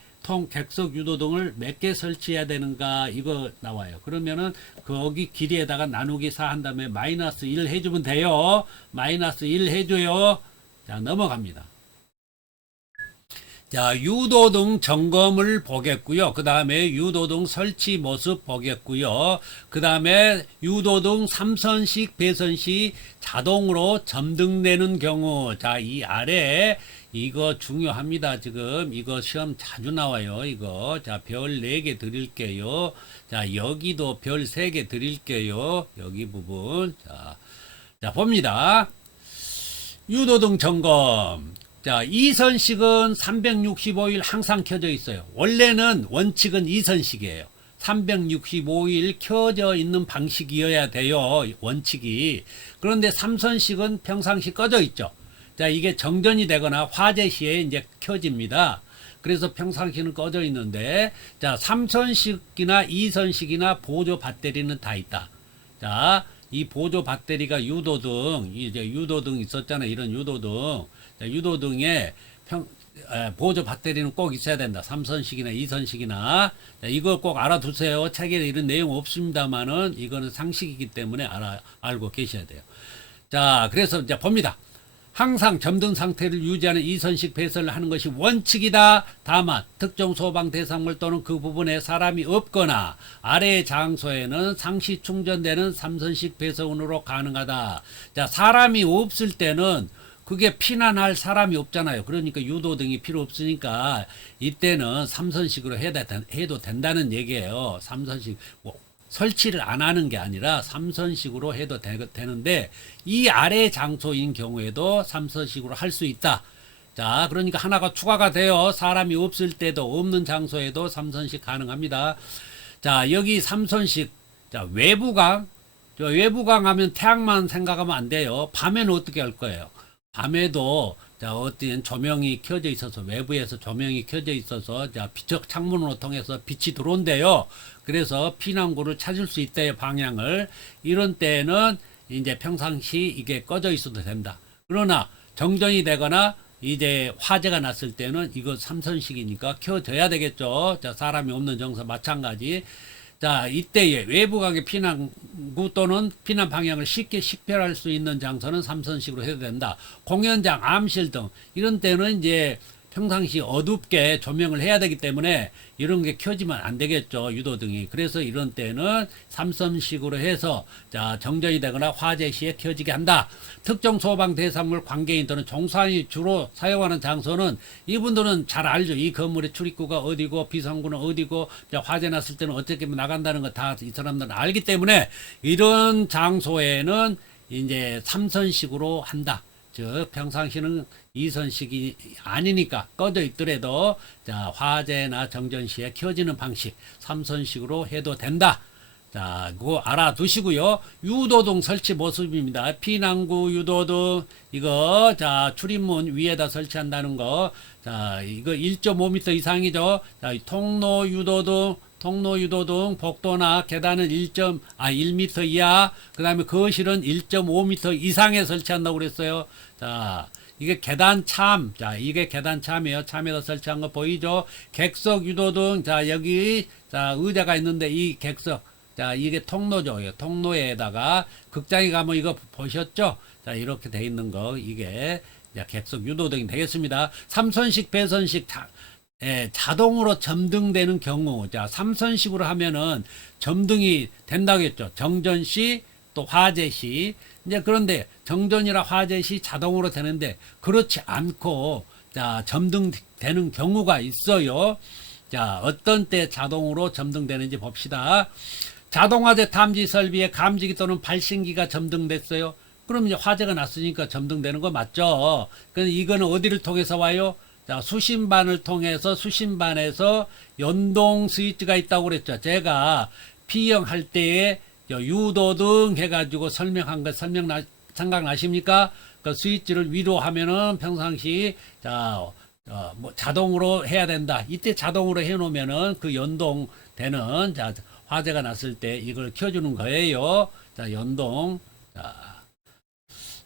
객석 유도등을 몇 개 설치해야 되는가 이거 나와요. 그러면은 거기 길이에다가 나누기 4 한 다음에 마이너스 1 해주면 돼요. 마이너스 1 해줘요. 자, 넘어갑니다. 자, 유도등 점검을 보겠고요. 그 다음에 유도등 설치 모습 보겠고요. 그 다음에 유도등 3선식 배선 시 자동으로 점등되는 경우. 자, 이 아래 이거 중요합니다. 지금 이거 시험 자주 나와요. 이거. 자, 별 4개 드릴게요. 자, 여기도 별 3개 드릴게요. 여기 부분. 자, 봅니다. 유도등 점검. 자, 2선식은 365일 항상 켜져 있어요. 원래는 원칙은 2선식이에요. 365일 켜져 있는 방식이어야 돼요. 원칙이. 그런데 3선식은 평상시 꺼져 있죠. 자, 이게 정전이 되거나 화재 시에 이제 켜집니다. 그래서 평상시는 꺼져 있는데, 자, 3선식이나 2선식이나 보조 배터리는 다 있다. 자, 이 보조 배터리가 유도등, 이제 유도등 있었잖아요. 이런 유도등. 자, 유도등에 보조 배터리는 꼭 있어야 된다. 3선식이나 2선식이나. 자, 이거 꼭 알아두세요. 책에 이런 내용 없습니다만은 이거는 상식이기 때문에 알고 계셔야 돼요. 자, 그래서 이제 봅니다. 항상 점등 상태를 유지하는 2선식 배선을 하는 것이 원칙이다. 다만 특정 소방 대상물 또는 그 부분에 사람이 없거나 아래의 장소에는 상시 충전되는 3선식 배선으로 가능하다. 자, 사람이 없을 때는 그게 피난할 사람이 없잖아요. 그러니까 유도등이 필요 없으니까 이때는 3선식으로 해도 된다는 얘기예요. 3선식 설치를 안 하는 게 아니라 3선식으로 해도 되는데 이 아래 장소인 경우에도 3선식으로 할 수 있다. 자, 그러니까 하나가 추가가 돼요. 사람이 없을 때도 없는 장소에도 3선식 가능합니다. 자, 여기 3선식. 자, 외부강. 외부강 하면 태양만 생각하면 안 돼요. 밤에는 어떻게 할 거예요? 밤에도 자, 어떤 조명이 켜져 있어서 외부에서 조명이 켜져 있어서 자, 비척 창문으로 통해서 빛이 들어온대요. 그래서 피난구를 찾을 수 있대요, 방향을. 이런 때는 이제 평상시 이게 꺼져 있어도 된다. 그러나 정전이 되거나 이제 화재가 났을 때는 이거 3선식이니까 켜져야 되겠죠. 자, 사람이 없는 장소 마찬가지. 자, 이때에 외부각의 피난구 또는 피난 방향을 쉽게 식별할 수 있는 장소는 3선식으로 해도 된다. 공연장, 암실 등 이런 때는 이제 평상시 어둡게 조명을 해야 되기 때문에 이런 게 켜지면 안 되겠죠. 유도등이. 그래서 이런 때는 3선식으로 해서 자, 정전이 되거나 화재 시에 켜지게 한다. 특정 소방 대상물 관계인 또는 종사원이 주로 사용하는 장소는 이분들은 잘 알죠. 이 건물의 출입구가 어디고 비상구는 어디고 자, 화재 났을 때는 어떻게 나간다는 거 다 이 사람들은 알기 때문에 이런 장소에는 이제 3선식으로 한다. 즉 평상시는 2선식이 아니니까 꺼져 있더라도 자, 화재나 정전 시에 켜지는 방식 3선식으로 해도 된다. 자, 그거 알아두시고요. 유도등 설치 모습입니다. 피난구 유도등, 이거, 자, 출입문 위에다 설치한다는 거. 자, 이거 1.5m 이상이죠. 자, 통로 유도등, 복도나 계단은 1m 이하, 그 다음에 거실은 1.5m 이상에 설치한다고 그랬어요. 자, 이게 계단 참, 자, 이게 계단 참이에요. 참에다 설치한 거 보이죠? 객석 유도등, 자, 여기, 자, 의자가 있는데 이 객석, 자, 이게 통로죠. 통로에다가 극장에 가면 이거 보셨죠? 자, 이렇게 돼 있는 거, 이게 객석 유도등이 되겠습니다. 삼선식, 배선식, 자동으로 점등되는 경우, 자, 삼선식으로 하면은 점등이 된다고 했죠. 정전시, 또 화재시. 이제 그런데 정전이라 화재시 자동으로 되는데 그렇지 않고, 자, 점등되는 경우가 있어요. 자, 어떤 때 자동으로 점등되는지 봅시다. 자동화재 탐지 설비에 감지기 또는 발신기가 점등됐어요. 그럼 이제 화재가 났으니까 점등되는 거 맞죠? 근데 이거는 어디를 통해서 와요? 자, 수신반을 통해서, 수신반에서 연동 스위치가 있다고 그랬죠. 제가 P형 할 때에 유도등 해가지고 설명한 거 생각나십니까? 그 스위치를 위로 하면은 평상시, 자, 뭐 자동으로 해야 된다. 이때 자동으로 해 놓으면은 그 연동되는, 자, 화재가 났을 때 이걸 켜주는 거예요. 자, 연동.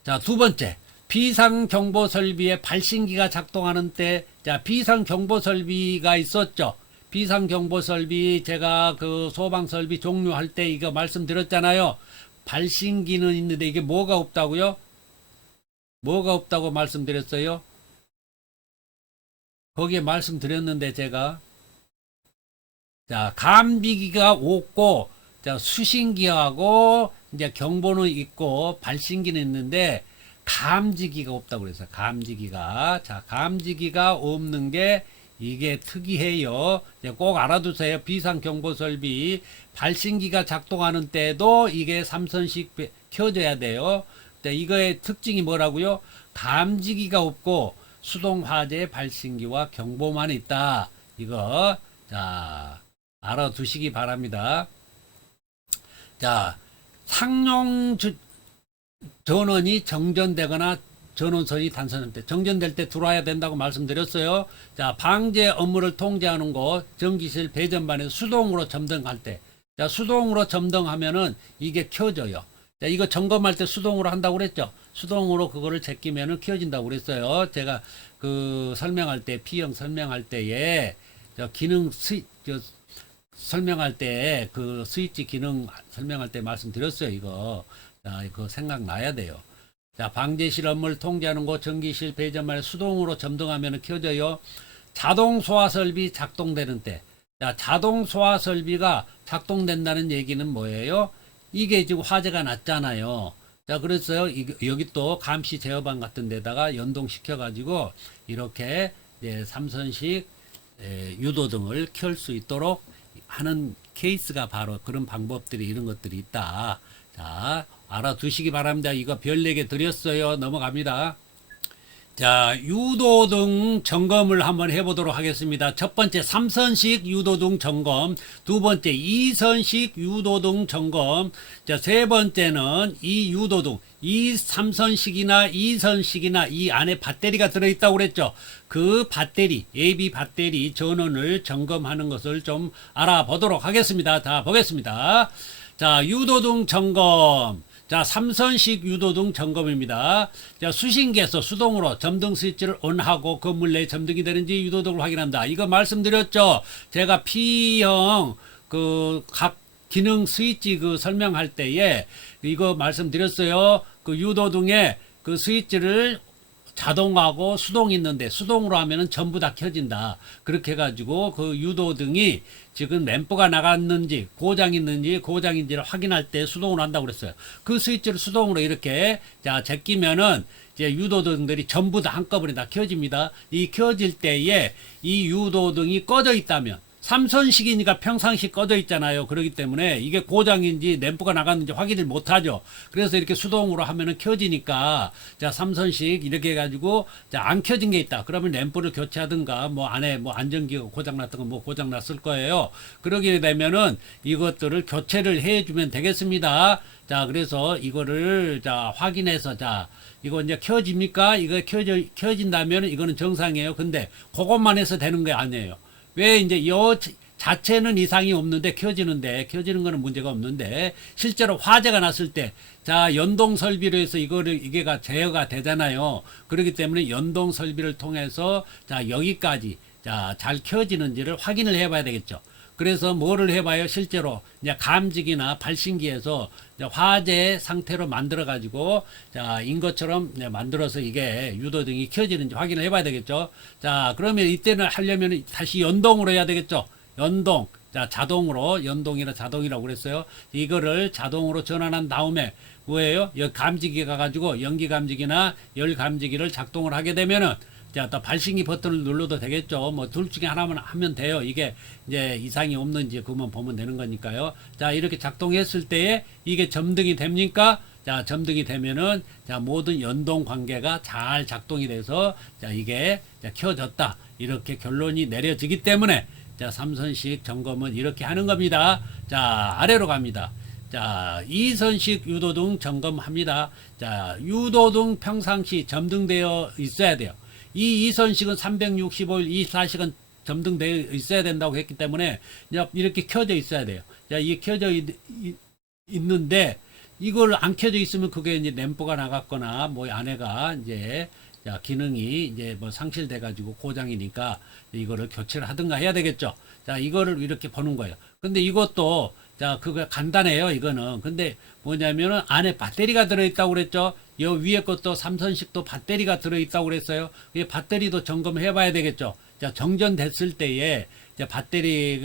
자, 두 번째. 비상경보 설비에 발신기가 작동하는 때, 자, 비상경보 설비가 있었죠. 비상경보 설비, 제가 그 소방 설비 종료할 때 이거 말씀드렸잖아요. 발신기는 있는데 이게 뭐가 없다고요? 뭐가 없다고 말씀드렸어요? 거기에 말씀드렸는데 제가, 자, 감지기가 없고, 자, 수신기하고 이제 경보는 있고 발신기는 있는데 감지기가 없다고 그랬어요. 감지기가. 자, 감지기가 없는 게 이게 특이해요. 꼭 알아두세요. 비상경보 설비 발신기가 작동하는 때도 이게 삼선식 켜져야 돼요. 자, 이거의 특징이 뭐라고요? 감지기가 없고 수동화재 발신기와 경보만 있다. 이거, 자, 알아두시기 바랍니다. 자, 상용 전원이 정전되거나 전원선이 단선할 때, 정전될 때 들어와야 된다고 말씀드렸어요. 자, 방제 업무를 통제하는 곳, 전기실 배전반에서 수동으로 점등할 때, 자, 수동으로 점등하면은 이게 켜져요. 자, 이거 점검할 때 수동으로 한다고 그랬죠. 수동으로 그거를 제끼면은 켜진다고 그랬어요. 제가 그 설명할 때, P형 설명할 때에, 기능 설명할 때, 그 스위치 기능 설명할 때 말씀드렸어요, 이거. 자, 이거 생각나야 돼요. 자, 방제실 업무를 통제하는 곳, 전기실 배전만에 수동으로 점등하면 켜져요. 자동 소화 설비 작동되는 때. 자, 자동 소화 설비가 작동된다는 얘기는 뭐예요? 이게 지금 화재가 났잖아요. 자, 그래서요, 여기 또 감시 제어반 같은 데다가 연동시켜가지고, 이렇게, 삼선식, 유도등을 켤 수 있도록 하는 케이스가 바로 그런 방법들이 이런 것들이 있다. 자, 알아두시기 바랍니다. 이거 별 4개 드렸어요. 넘어갑니다. 자, 유도등 점검을 한번 해보도록 하겠습니다. 첫 번째, 3선식 유도등 점검. 두 번째, 2선식 유도등 점검. 자, 세 번째는 이 유도등, 이 3선식이나 2선식이나 이 안에 배터리가 들어있다고 그랬죠. 그 배터리, AB 배터리 전원을 점검하는 것을 좀 알아보도록 하겠습니다. 자, 보겠습니다. 자, 유도등 점검. 자, 3선식 유도등 점검입니다. 자, 수신기에서 수동으로 점등 스위치를 ON하고 건물 내 점등이 되는지 유도등을 확인한다. 이거 말씀드렸죠. 제가 P형 그 각 기능 스위치 그 설명할 때에 이거 말씀드렸어요. 그 유도등에 그 스위치를 자동하고 수동이 있는데 수동으로 하면은 전부 다 켜진다. 그렇게 해가지고 그 유도등이 지금 램프가 나갔는지 고장인지를 확인할 때 수동으로 한다고 그랬어요. 그 스위치를 수동으로 이렇게 자 제끼면은 이제 유도등들이 전부 다 한꺼번에 다 켜집니다. 이 켜질 때에 이 유도등이 꺼져 있다면 삼선식이니까 평상시 꺼져 있잖아요. 그렇기 때문에 이게 고장인지 램프가 나갔는지 확인을 못 하죠. 그래서 이렇게 수동으로 하면은 켜지니까, 자, 삼선식 이렇게 해가지고, 자, 안 켜진 게 있다. 그러면 램프를 교체하든가, 뭐 안에 뭐 안전기가 고장났던 거 뭐 고장났을 거예요. 그러게 되면은 이것들을 교체를 해주면 되겠습니다. 자, 그래서 이거를, 자, 확인해서, 자, 이거 이제 켜집니까? 이거 켜진다면 이거는 정상이에요. 근데 그것만 해서 되는 게 아니에요. 왜 이제 요 자체는 이상이 없는데 켜지는 거는 문제가 없는데 실제로 화재가 났을 때, 자, 연동 설비로 해서 이게가 제어가 되잖아요. 그렇기 때문에 연동 설비를 통해서, 자, 여기까지, 자, 잘 켜지는지를 확인을 해봐야 되겠죠. 그래서 뭐를 해봐요? 실제로 이제 감지기나 발신기에서 화재 상태로 만들어 가지고, 자, 인 것처럼 만들어서 이게 유도등이 켜지는지 확인을 해봐야 되겠죠. 자, 그러면 이때는 하려면 다시 연동으로 해야 되겠죠. 연동. 자, 자동으로, 연동이나 자동이라고 그랬어요. 이거를 자동으로 전환한 다음에 뭐예요? 여기 감지기가 가지고 연기 감지기나 열 감지기를 작동을 하게 되면은, 자, 또 발신기 버튼을 눌러도 되겠죠. 뭐 둘 중에 하나만 하면 돼요. 이게 이제 이상이 없는지 그만 보면 되는 거니까요. 자, 이렇게 작동했을 때에 이게 점등이 됩니까? 자, 점등이 되면은, 자, 모든 연동 관계가 잘 작동이 돼서, 자, 이게, 자, 켜졌다. 이렇게 결론이 내려지기 때문에, 자, 삼선식 점검은 이렇게 하는 겁니다. 자, 아래로 갑니다. 자, 이선식 유도등 점검합니다. 자, 유도등 평상시 점등되어 있어야 돼요. 이 이선식은 365일 24시간 점등되어 있어야 된다고 했기 때문에 이렇게 켜져 있어야 돼요. 자, 이게 켜져 있는데 이걸 안 켜져 있으면 그게 이제 램프가 나갔거나 뭐 안에가 이제, 자, 기능이 이제 뭐 상실돼 가지고 고장이니까 이거를 교체를 하든가 해야 되겠죠. 자, 이거를 이렇게 보는 거예요. 근데 이것도, 자, 그거 간단해요, 이거는. 근데 뭐냐면은 안에 배터리가 들어있다고 그랬죠. 요 위에 것도 삼선식도 배터리가 들어있다고 그랬어요. 이 배터리도 점검해 봐야 되겠죠. 자, 정전됐을 때에, 자, 배터리에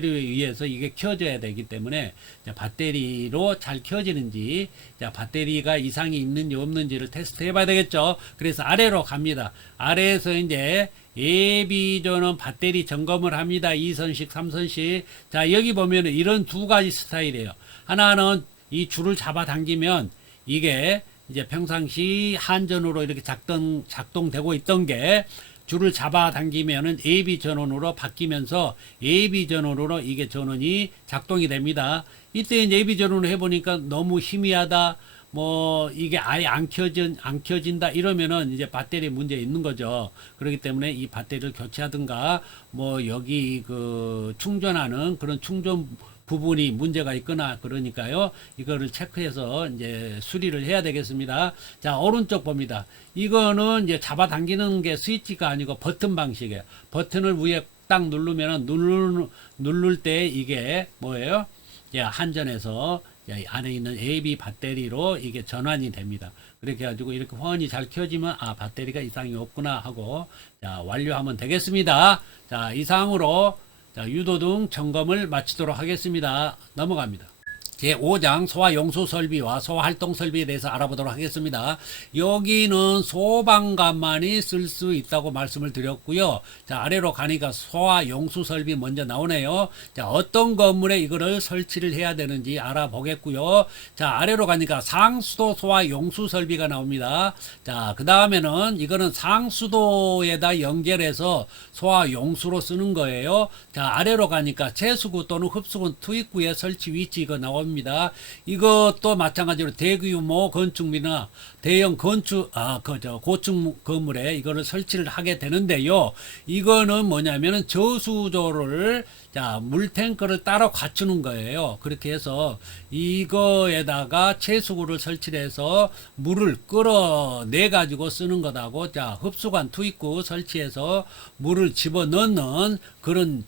의해서 이게 켜져야 되기 때문에, 자, 배터리로 잘 켜지는지, 자, 배터리가 이상이 있는지 없는지를 테스트 해 봐야 되겠죠. 그래서 아래로 갑니다. 아래에서 이제 예비전원 배터리 점검을 합니다. 2선식, 3선식. 자, 여기 보면은 이런 두 가지 스타일이에요. 하나는 이 줄을 잡아당기면 이게 이제 평상시 한전으로 이렇게 작동되고 있던 게 줄을 잡아당기면은 AB 전원으로 바뀌면서 AB 전원으로 이게 전원이 작동이 됩니다. 이때 이제 AB 전원을 해보니까 너무 희미하다, 뭐 이게 아예 안 켜진다 이러면은 이제 배터리 문제 있는 거죠. 그렇기 때문에 이 배터리를 교체하든가 뭐 여기 그 충전하는 그런 충전 부분이 문제가 있거나 그러니까요. 이거를 체크해서 이제 수리를 해야 되겠습니다. 자, 오른쪽 봅니다. 이거는 이제 잡아당기는 게 스위치가 아니고 버튼 방식이에요. 버튼을 위에 딱 누르면은 누를 때 이게 뭐예요? 야, 한전에서 안에 있는 AB 배터리로 이게 전환이 됩니다. 그렇게 해가지고 이렇게 화원이 잘 켜지면, 아, 배터리가 이상이 없구나 하고, 자, 완료하면 되겠습니다. 자, 이상으로, 자, 유도등 점검을 마치도록 하겠습니다. 넘어갑니다. 제5장 소화용수 설비와 소화활동 설비에 대해서 알아보도록 하겠습니다. 여기는 소방관만이 쓸 수 있다고 말씀을 드렸고요. 자, 아래로 가니까 소화용수 설비 먼저 나오네요. 자, 어떤 건물에 이거를 설치를 해야 되는지 알아보겠고요. 자, 아래로 가니까 상수도 소화용수 설비가 나옵니다. 자, 그 다음에는 이거는 상수도에다 연결해서 소화용수로 쓰는 거예요. 자, 아래로 가니까 채수구 또는 흡수구 투입구의 설치 위치 이거 나옵니다. 이것도 마찬가지로 대규모 건축물이나 대형 고층 건물에 이거를 설치를 하게 되는데요. 이거는 뭐냐면은 저수조를, 자, 물탱크를 따로 갖추는 거예요. 그렇게 해서 이거에다가 채수구를 설치를 해서 물을 끌어내 가지고 쓰는 것하고, 자, 흡수관 투입구 설치해서 물을 집어넣는 그런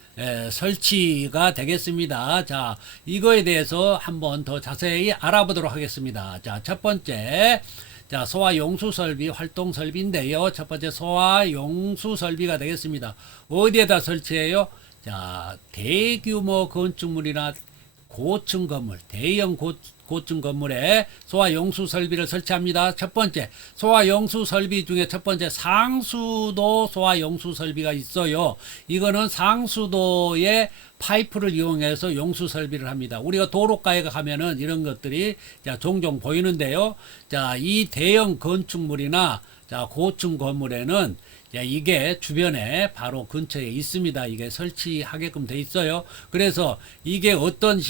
설치가 되겠습니다. 자, 이거에 대해서 한번 더 자세히 알아보도록 하겠습니다. 자, 첫 번째, 자, 소화용수 설비, 활동 설비인데요. 첫 번째 소화용수 설비가 되겠습니다. 어디에다 설치해요? 자, 대규모 건축물이나 고층 건물, 대형 고층 건물에 소화 용수 설비를 설치합니다. 첫 번째, 소화 용수 설비 중에 첫 번째 상수도 소화 용수 설비가 있어요. 이거는 상수도의 파이프를 이용해서 용수 설비를 합니다. 우리가 도로가에 가면은 이런 것들이 자, 종종 보이는데요. 자, 이 대형 건축물이나 자, 고층 건물에는 자, 이게 주변에 바로 근처에 있습니다. 이게 설치하게끔 돼 있어요. 그래서 이게 어떤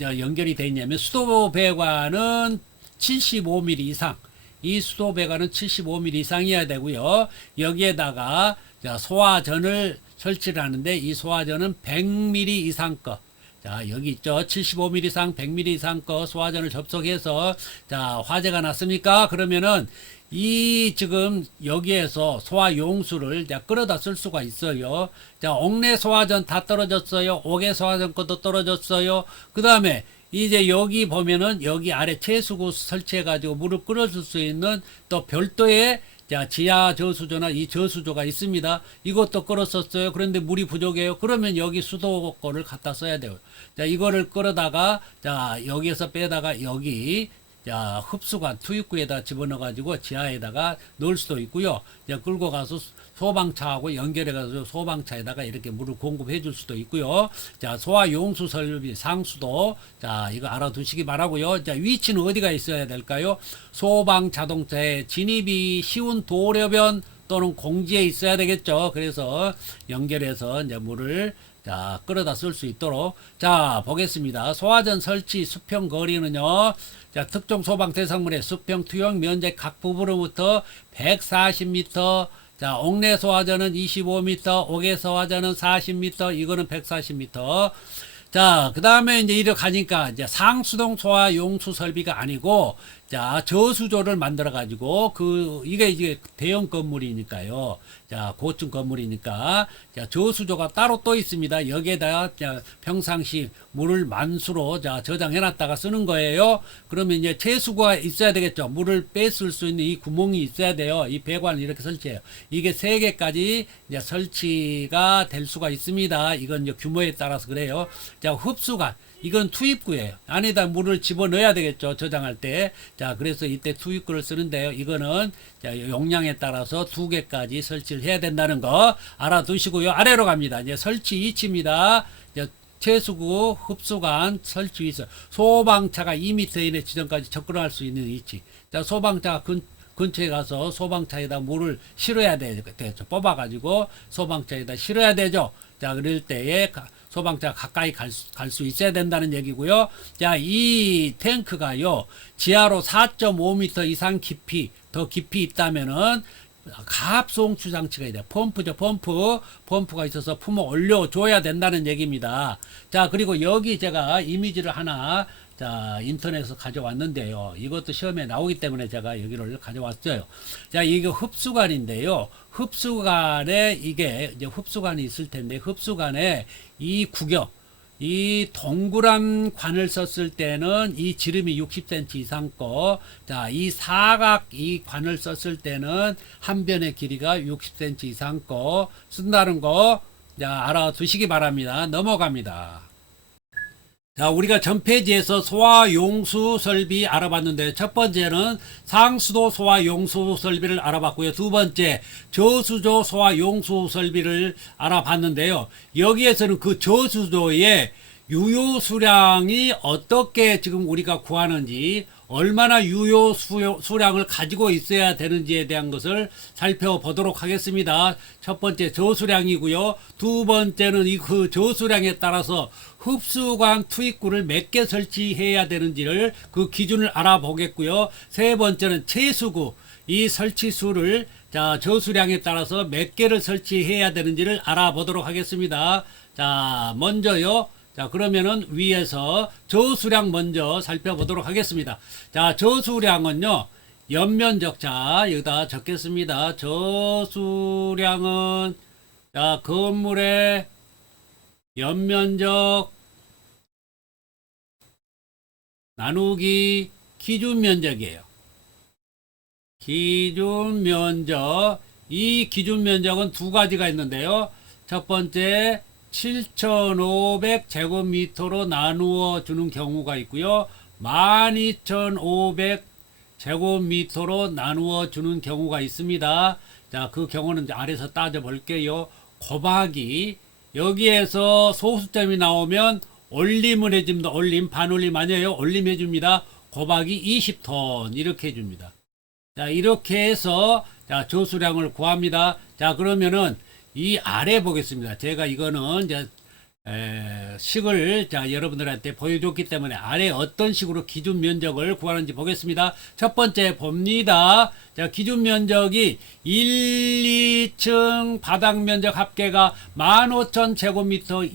연결이 돼 있냐면 수도 배관은 75mm 이상, 이 수도 배관은 75mm 이상이어야 되고요. 여기에다가 자, 소화전을 설치를 하는데 이 소화전은 100mm 이상 거. 자, 여기 있죠. 75mm 이상, 100mm 이상 거 소화전을 접속해서 자, 화재가 났습니까? 그러면은 이 지금 여기에서 소화 용수를 끌어다 쓸 수가 있어요. 자, 옥내 소화전 다 떨어졌어요. 옥외 소화전 것도 떨어졌어요. 그 다음에 이제 여기 보면은 여기 아래 채수구 설치해 가지고 물을 끌어줄 수 있는 또 별도의 자, 지하 저수조나 이 저수조가 있습니다. 이것도 끌었었어요. 그런데 물이 부족해요. 그러면 여기 수도 거를 갖다 써야 돼요. 자, 이거를 끌어다가 자, 여기에서 빼다가 여기 자, 흡수관 투입구에다 집어넣어 가지고 지하에다가 넣을 수도 있고요. 자, 끌고 가서 소방차하고 연결해 가지고 소방차에다가 이렇게 물을 공급해 줄 수도 있고요. 자, 소화 용수 설비 상수도 자, 이거 알아두시기 바라고요. 자, 위치는 어디가 있어야 될까요? 소방 자동차에 진입이 쉬운 도로변 또는 공지에 있어야 되겠죠. 그래서 연결해서 이제 물을 자, 끌어다 쓸 수 있도록. 자, 보겠습니다. 소화전 설치 수평 거리는요. 자, 특정 소방 대상물의 수평 투영 면적 각 부분으로부터 140m. 자, 옥내 소화전은 25m, 옥외 소화전은 40m, 이거는 140m. 자, 그 다음에 이제 이렇게 가니까 이제 상수동 소화 용수 설비가 아니고 자, 저수조를 만들어 가지고 이게 이제 대형 건물이니까요. 자, 고층 건물이니까 자, 저수조가 따로 또 있습니다. 여기에다가 자, 평상시 물을 만수로 자, 저장해 놨다가 쓰는 거예요. 그러면 이제 채수구가 있어야 되겠죠. 물을 뺐을 수 있는 이 구멍이 있어야 돼요. 이 배관을 이렇게 설치해요. 이게 3개까지 이제 설치가 될 수가 있습니다. 이건 이제 규모에 따라서 그래요. 자, 흡수관. 이건 투입구예요. 안에다 물을 집어넣어야 되겠죠. 저장할 때. 자, 그래서 이때 투입구를 쓰는데요. 이거는 자, 용량에 따라서 2개까지 설치를 해야 된다는 거 알아두시고요. 아래로 갑니다. 이제 설치 위치입니다. 이제 채수구, 흡수관 설치 위치. 소방차가 2m 이내 지점까지 접근할 수 있는 위치. 자, 소방차가 근처에 가서 소방차에다 물을 실어야 되죠. 뽑아가지고 소방차에다 실어야 되죠. 자, 그럴 때에 소방차가 가까이 갈 수 있어야 된다는 얘기고요. 자, 이 탱크가요, 지하로 4.5m 이상 깊이, 더 깊이 있다면은 가압송출 장치가 있다. 펌프죠, 펌프가 있어서 품어 올려줘야 된다는 얘기입니다. 자, 그리고 여기 제가 이미지를 하나 자, 인터넷에서 가져왔는데요. 이것도 시험에 나오기 때문에 제가 여기를 가져왔어요. 자, 이게 흡수관인데요. 흡수관에 이게 이제 흡수관이 있을 텐데, 흡수관에 이 구경, 이 동그란 관을 썼을 때는 이 지름이 60cm 이상 거, 자, 이 사각 이 관을 썼을 때는 한 변의 길이가 60cm 이상 거 쓴다는 거, 자, 알아두시기 바랍니다. 넘어갑니다. 자, 우리가 전 페이지에서 소화 용수 설비 알아봤는데, 첫 번째는 상수도 소화 용수 설비를 알아봤고요. 두 번째, 저수조 소화 용수 설비를 알아봤는데요. 여기에서는 그 저수조의 유효 수량이 어떻게 지금 우리가 구하는지, 얼마나 유효 수량을 가지고 있어야 되는지에 대한 것을 살펴보도록 하겠습니다. 첫 번째 저수량이고요. 두 번째는 그 저수량에 따라서 흡수관 투입구를 몇 개 설치해야 되는지를 그 기준을 알아보겠고요. 세 번째는 채수구, 이 설치수를 자, 저수량에 따라서 몇 개를 설치해야 되는지를 알아보도록 하겠습니다. 자, 먼저요. 자, 그러면은 위에서 저수량 먼저 살펴보도록 하겠습니다. 자, 저수량은요, 연면적, 자, 여기다 적겠습니다. 저수량은, 자, 건물의 연면적 나누기 기준면적이에요. 기준면적. 이 기준면적은 두 가지가 있는데요. 첫 번째, 7,500제곱미터로 나누어 주는 경우가 있고요. 12,500제곱미터로 나누어 주는 경우가 있습니다. 자, 그 경우는 아래서 따져 볼게요. 곱하기 여기에서 소수점이 나오면 올림을 해줍니다. 올림, 반올림 아니에요. 올림 해줍니다. 곱하기 20톤 이렇게 해줍니다. 자, 이렇게 해서 자, 저수량을 구합니다. 자, 그러면은 이 아래 보겠습니다. 제가 이거는 이제 식을 자, 여러분들한테 보여줬기 때문에 아래 어떤 식으로 기준 면적을 구하는지 보겠습니다. 첫 번째 봅니다. 자, 기준 면적이 1, 2층 바닥 면적 합계가 15,000제곱미터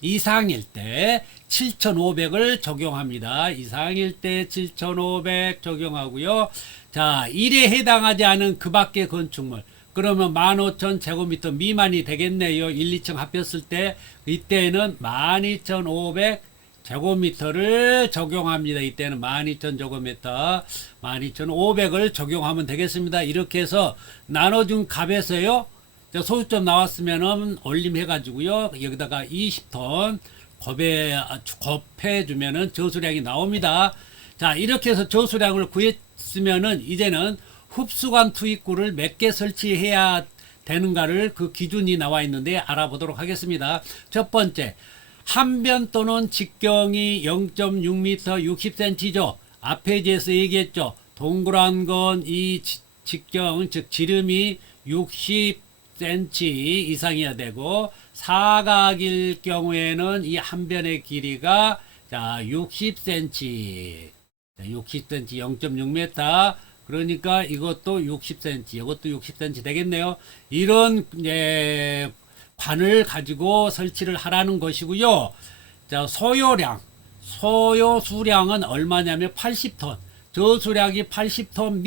이상일 때 7,500을 적용합니다. 이상일 때 7,500 적용하고요. 자, 1에 해당하지 않은 그 밖의 건축물. 그러면 15,000제곱미터 미만이 되겠네요. 1, 2층 합했을 때. 이때는 12,500제곱미터를 적용합니다. 이때는 12,000제곱미터, 12,500을 적용하면 되겠습니다. 이렇게 해서 나눠준 값에서요. 소수점 나왔으면은 올림해가지고요. 여기다가 20톤 곱해주면은 저수량이 나옵니다. 자, 이렇게 해서 저수량을 구했으면은 이제는 흡수관 투입구를 몇 개 설치해야 되는가를 그 기준이 나와 있는데 알아보도록 하겠습니다. 첫 번째, 한변 또는 직경이 0.6m 60cm죠. 앞에 제에서 얘기했죠. 동그란 건 이 직경, 즉 지름이 60cm 이상이어야 되고, 사각일 경우에는 이 한 변의 길이가 자 60cm, 60cm 0.6m. 그러니까 이것도 60cm, 이것도 60cm 되겠네요. 이런 관을 가지고 설치를 하라는 것이고요. 자, 소요 수량은 얼마냐면 80톤. 저수량이 80톤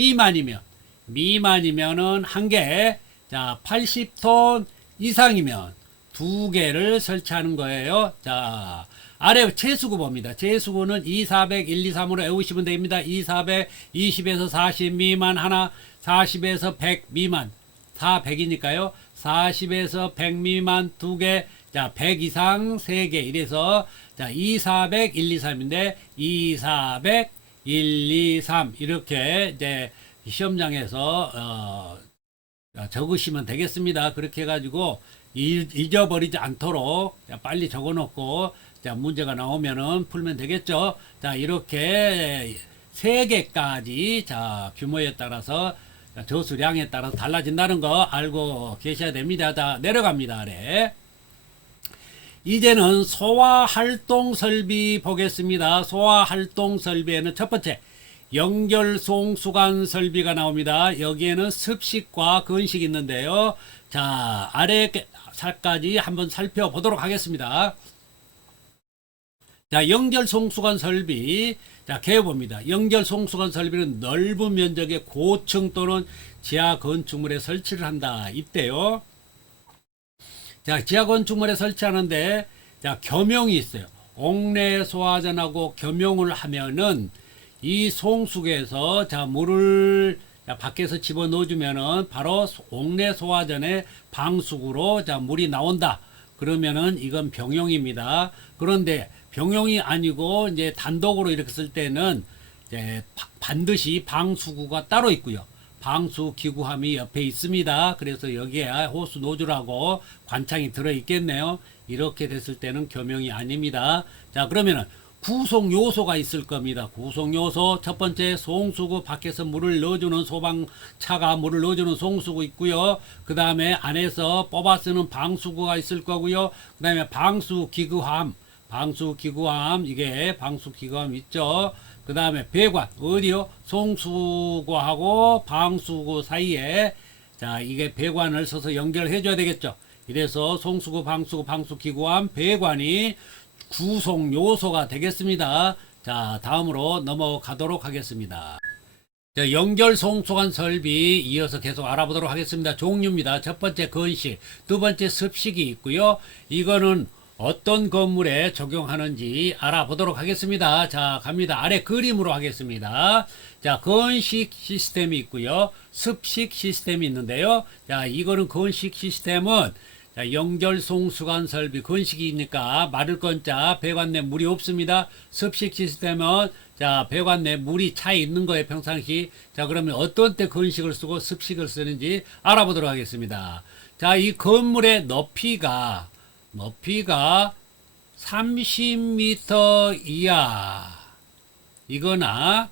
미만이면은 한 개, 자, 80톤 이상이면 두 개를 설치하는 거예요. 자, 아래 채수구 봅니다. 채수구는 2, 400, 1, 2, 3으로 외우시면 됩니다. 2, 400, 20에서 40 미만 하나, 40에서 100 미만, 4, 100이니까요. 40에서 100 미만 두 개, 자, 100 이상 세 개. 이래서, 자, 2, 400, 1, 2, 3인데, 2, 400, 1, 2, 3. 이렇게, 이제, 시험장에서, 적으시면 되겠습니다. 그렇게 해가지고, 잊어버리지 않도록, 자, 빨리 적어 놓고, 자, 문제가 나오면은 풀면 되겠죠. 자, 이렇게 세 개까지 자, 규모에 따라서 저수량에 따라서 달라진다는 거 알고 계셔야 됩니다. 자, 내려갑니다. 아래. 이제는 소화 활동 설비 보겠습니다. 소화 활동 설비에는 첫 번째 연결 송수관 설비가 나옵니다. 여기에는 습식과 건식이 있는데요. 자, 아래 살까지 한번 살펴보도록 하겠습니다. 자, 연결 송수관 설비. 자, 개요봅니다. 연결 송수관 설비는 넓은 면적의 고층 또는 지하 건축물에 설치를 한다. 이때요. 자, 지하 건축물에 설치하는데, 자, 겸용이 있어요. 옥내 소화전하고 겸용을 하면은 이 송수구에서 자, 물을 자, 밖에서 집어 넣어주면은 바로 옥내 소화전의 방수구로 자, 물이 나온다. 그러면은 이건 병용입니다. 그런데 병용이 아니고 이제 단독으로 이렇게 쓸 때는 이제 반드시 방수구가 따로 있고요. 방수 기구함이 옆에 있습니다. 그래서 여기에 호수 노즐하고 관창이 들어 있겠네요. 이렇게 됐을 때는 겸용이 아닙니다. 자, 그러면은 구성 요소가 있을 겁니다. 구성 요소 첫 번째 송수구 밖에서 물을 넣어주는 소방차가 물을 넣어주는 송수구 있고요. 그 다음에 안에서 뽑아 쓰는 방수구가 있을 거고요. 그 다음에 방수기구함 이게 방수기구함 있죠. 그 다음에 배관 어디요? 송수구하고 방수구 사이에 자, 이게 배관을 써서 연결해 줘야 되겠죠. 이래서 송수구 방수기구함 배관이 구성 요소가 되겠습니다. 자, 다음으로 넘어가도록 하겠습니다. 자, 연결 송수관 설비 이어서 계속 알아보도록 하겠습니다. 종류입니다. 첫 번째 건식, 두 번째 습식이 있고요. 이거는 어떤 건물에 적용하는지 알아보도록 하겠습니다. 자, 갑니다. 아래 그림으로 하겠습니다. 자, 건식 시스템이 있고요. 습식 시스템이 있는데요. 자, 이거는 건식 시스템은 자, 연결송수관 설비 건식이니까 마를 건자 배관 내 물이 없습니다. 습식 시스템은 자, 배관 내 물이 차 있는 거예요, 평상시. 자, 그러면 어떤 때 건식을 쓰고 습식을 쓰는지 알아보도록 하겠습니다. 자, 이 건물의 높이가 30m 이하 이거나,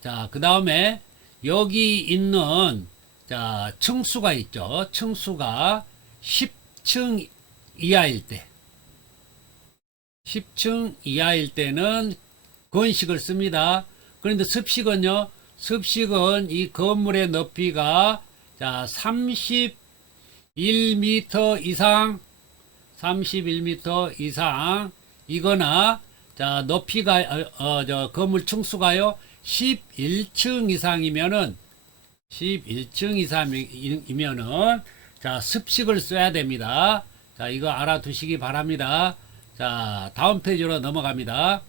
자, 그 다음에 여기 있는 자, 층수가 있죠. 층수가 10층 이하일 때, 10층 이하일 때는 건식을 씁니다. 그런데 습식은요, 습식은 이 건물의 높이가 자, 31m 이상, 31m 이상 이거나, 자, 높이가 저 건물 층수가요 11층 이상이면은, 11층 이상이면은 자, 습식을 써야 됩니다. 자, 이거 알아두시기 바랍니다. 자, 다음 페이지로 넘어갑니다.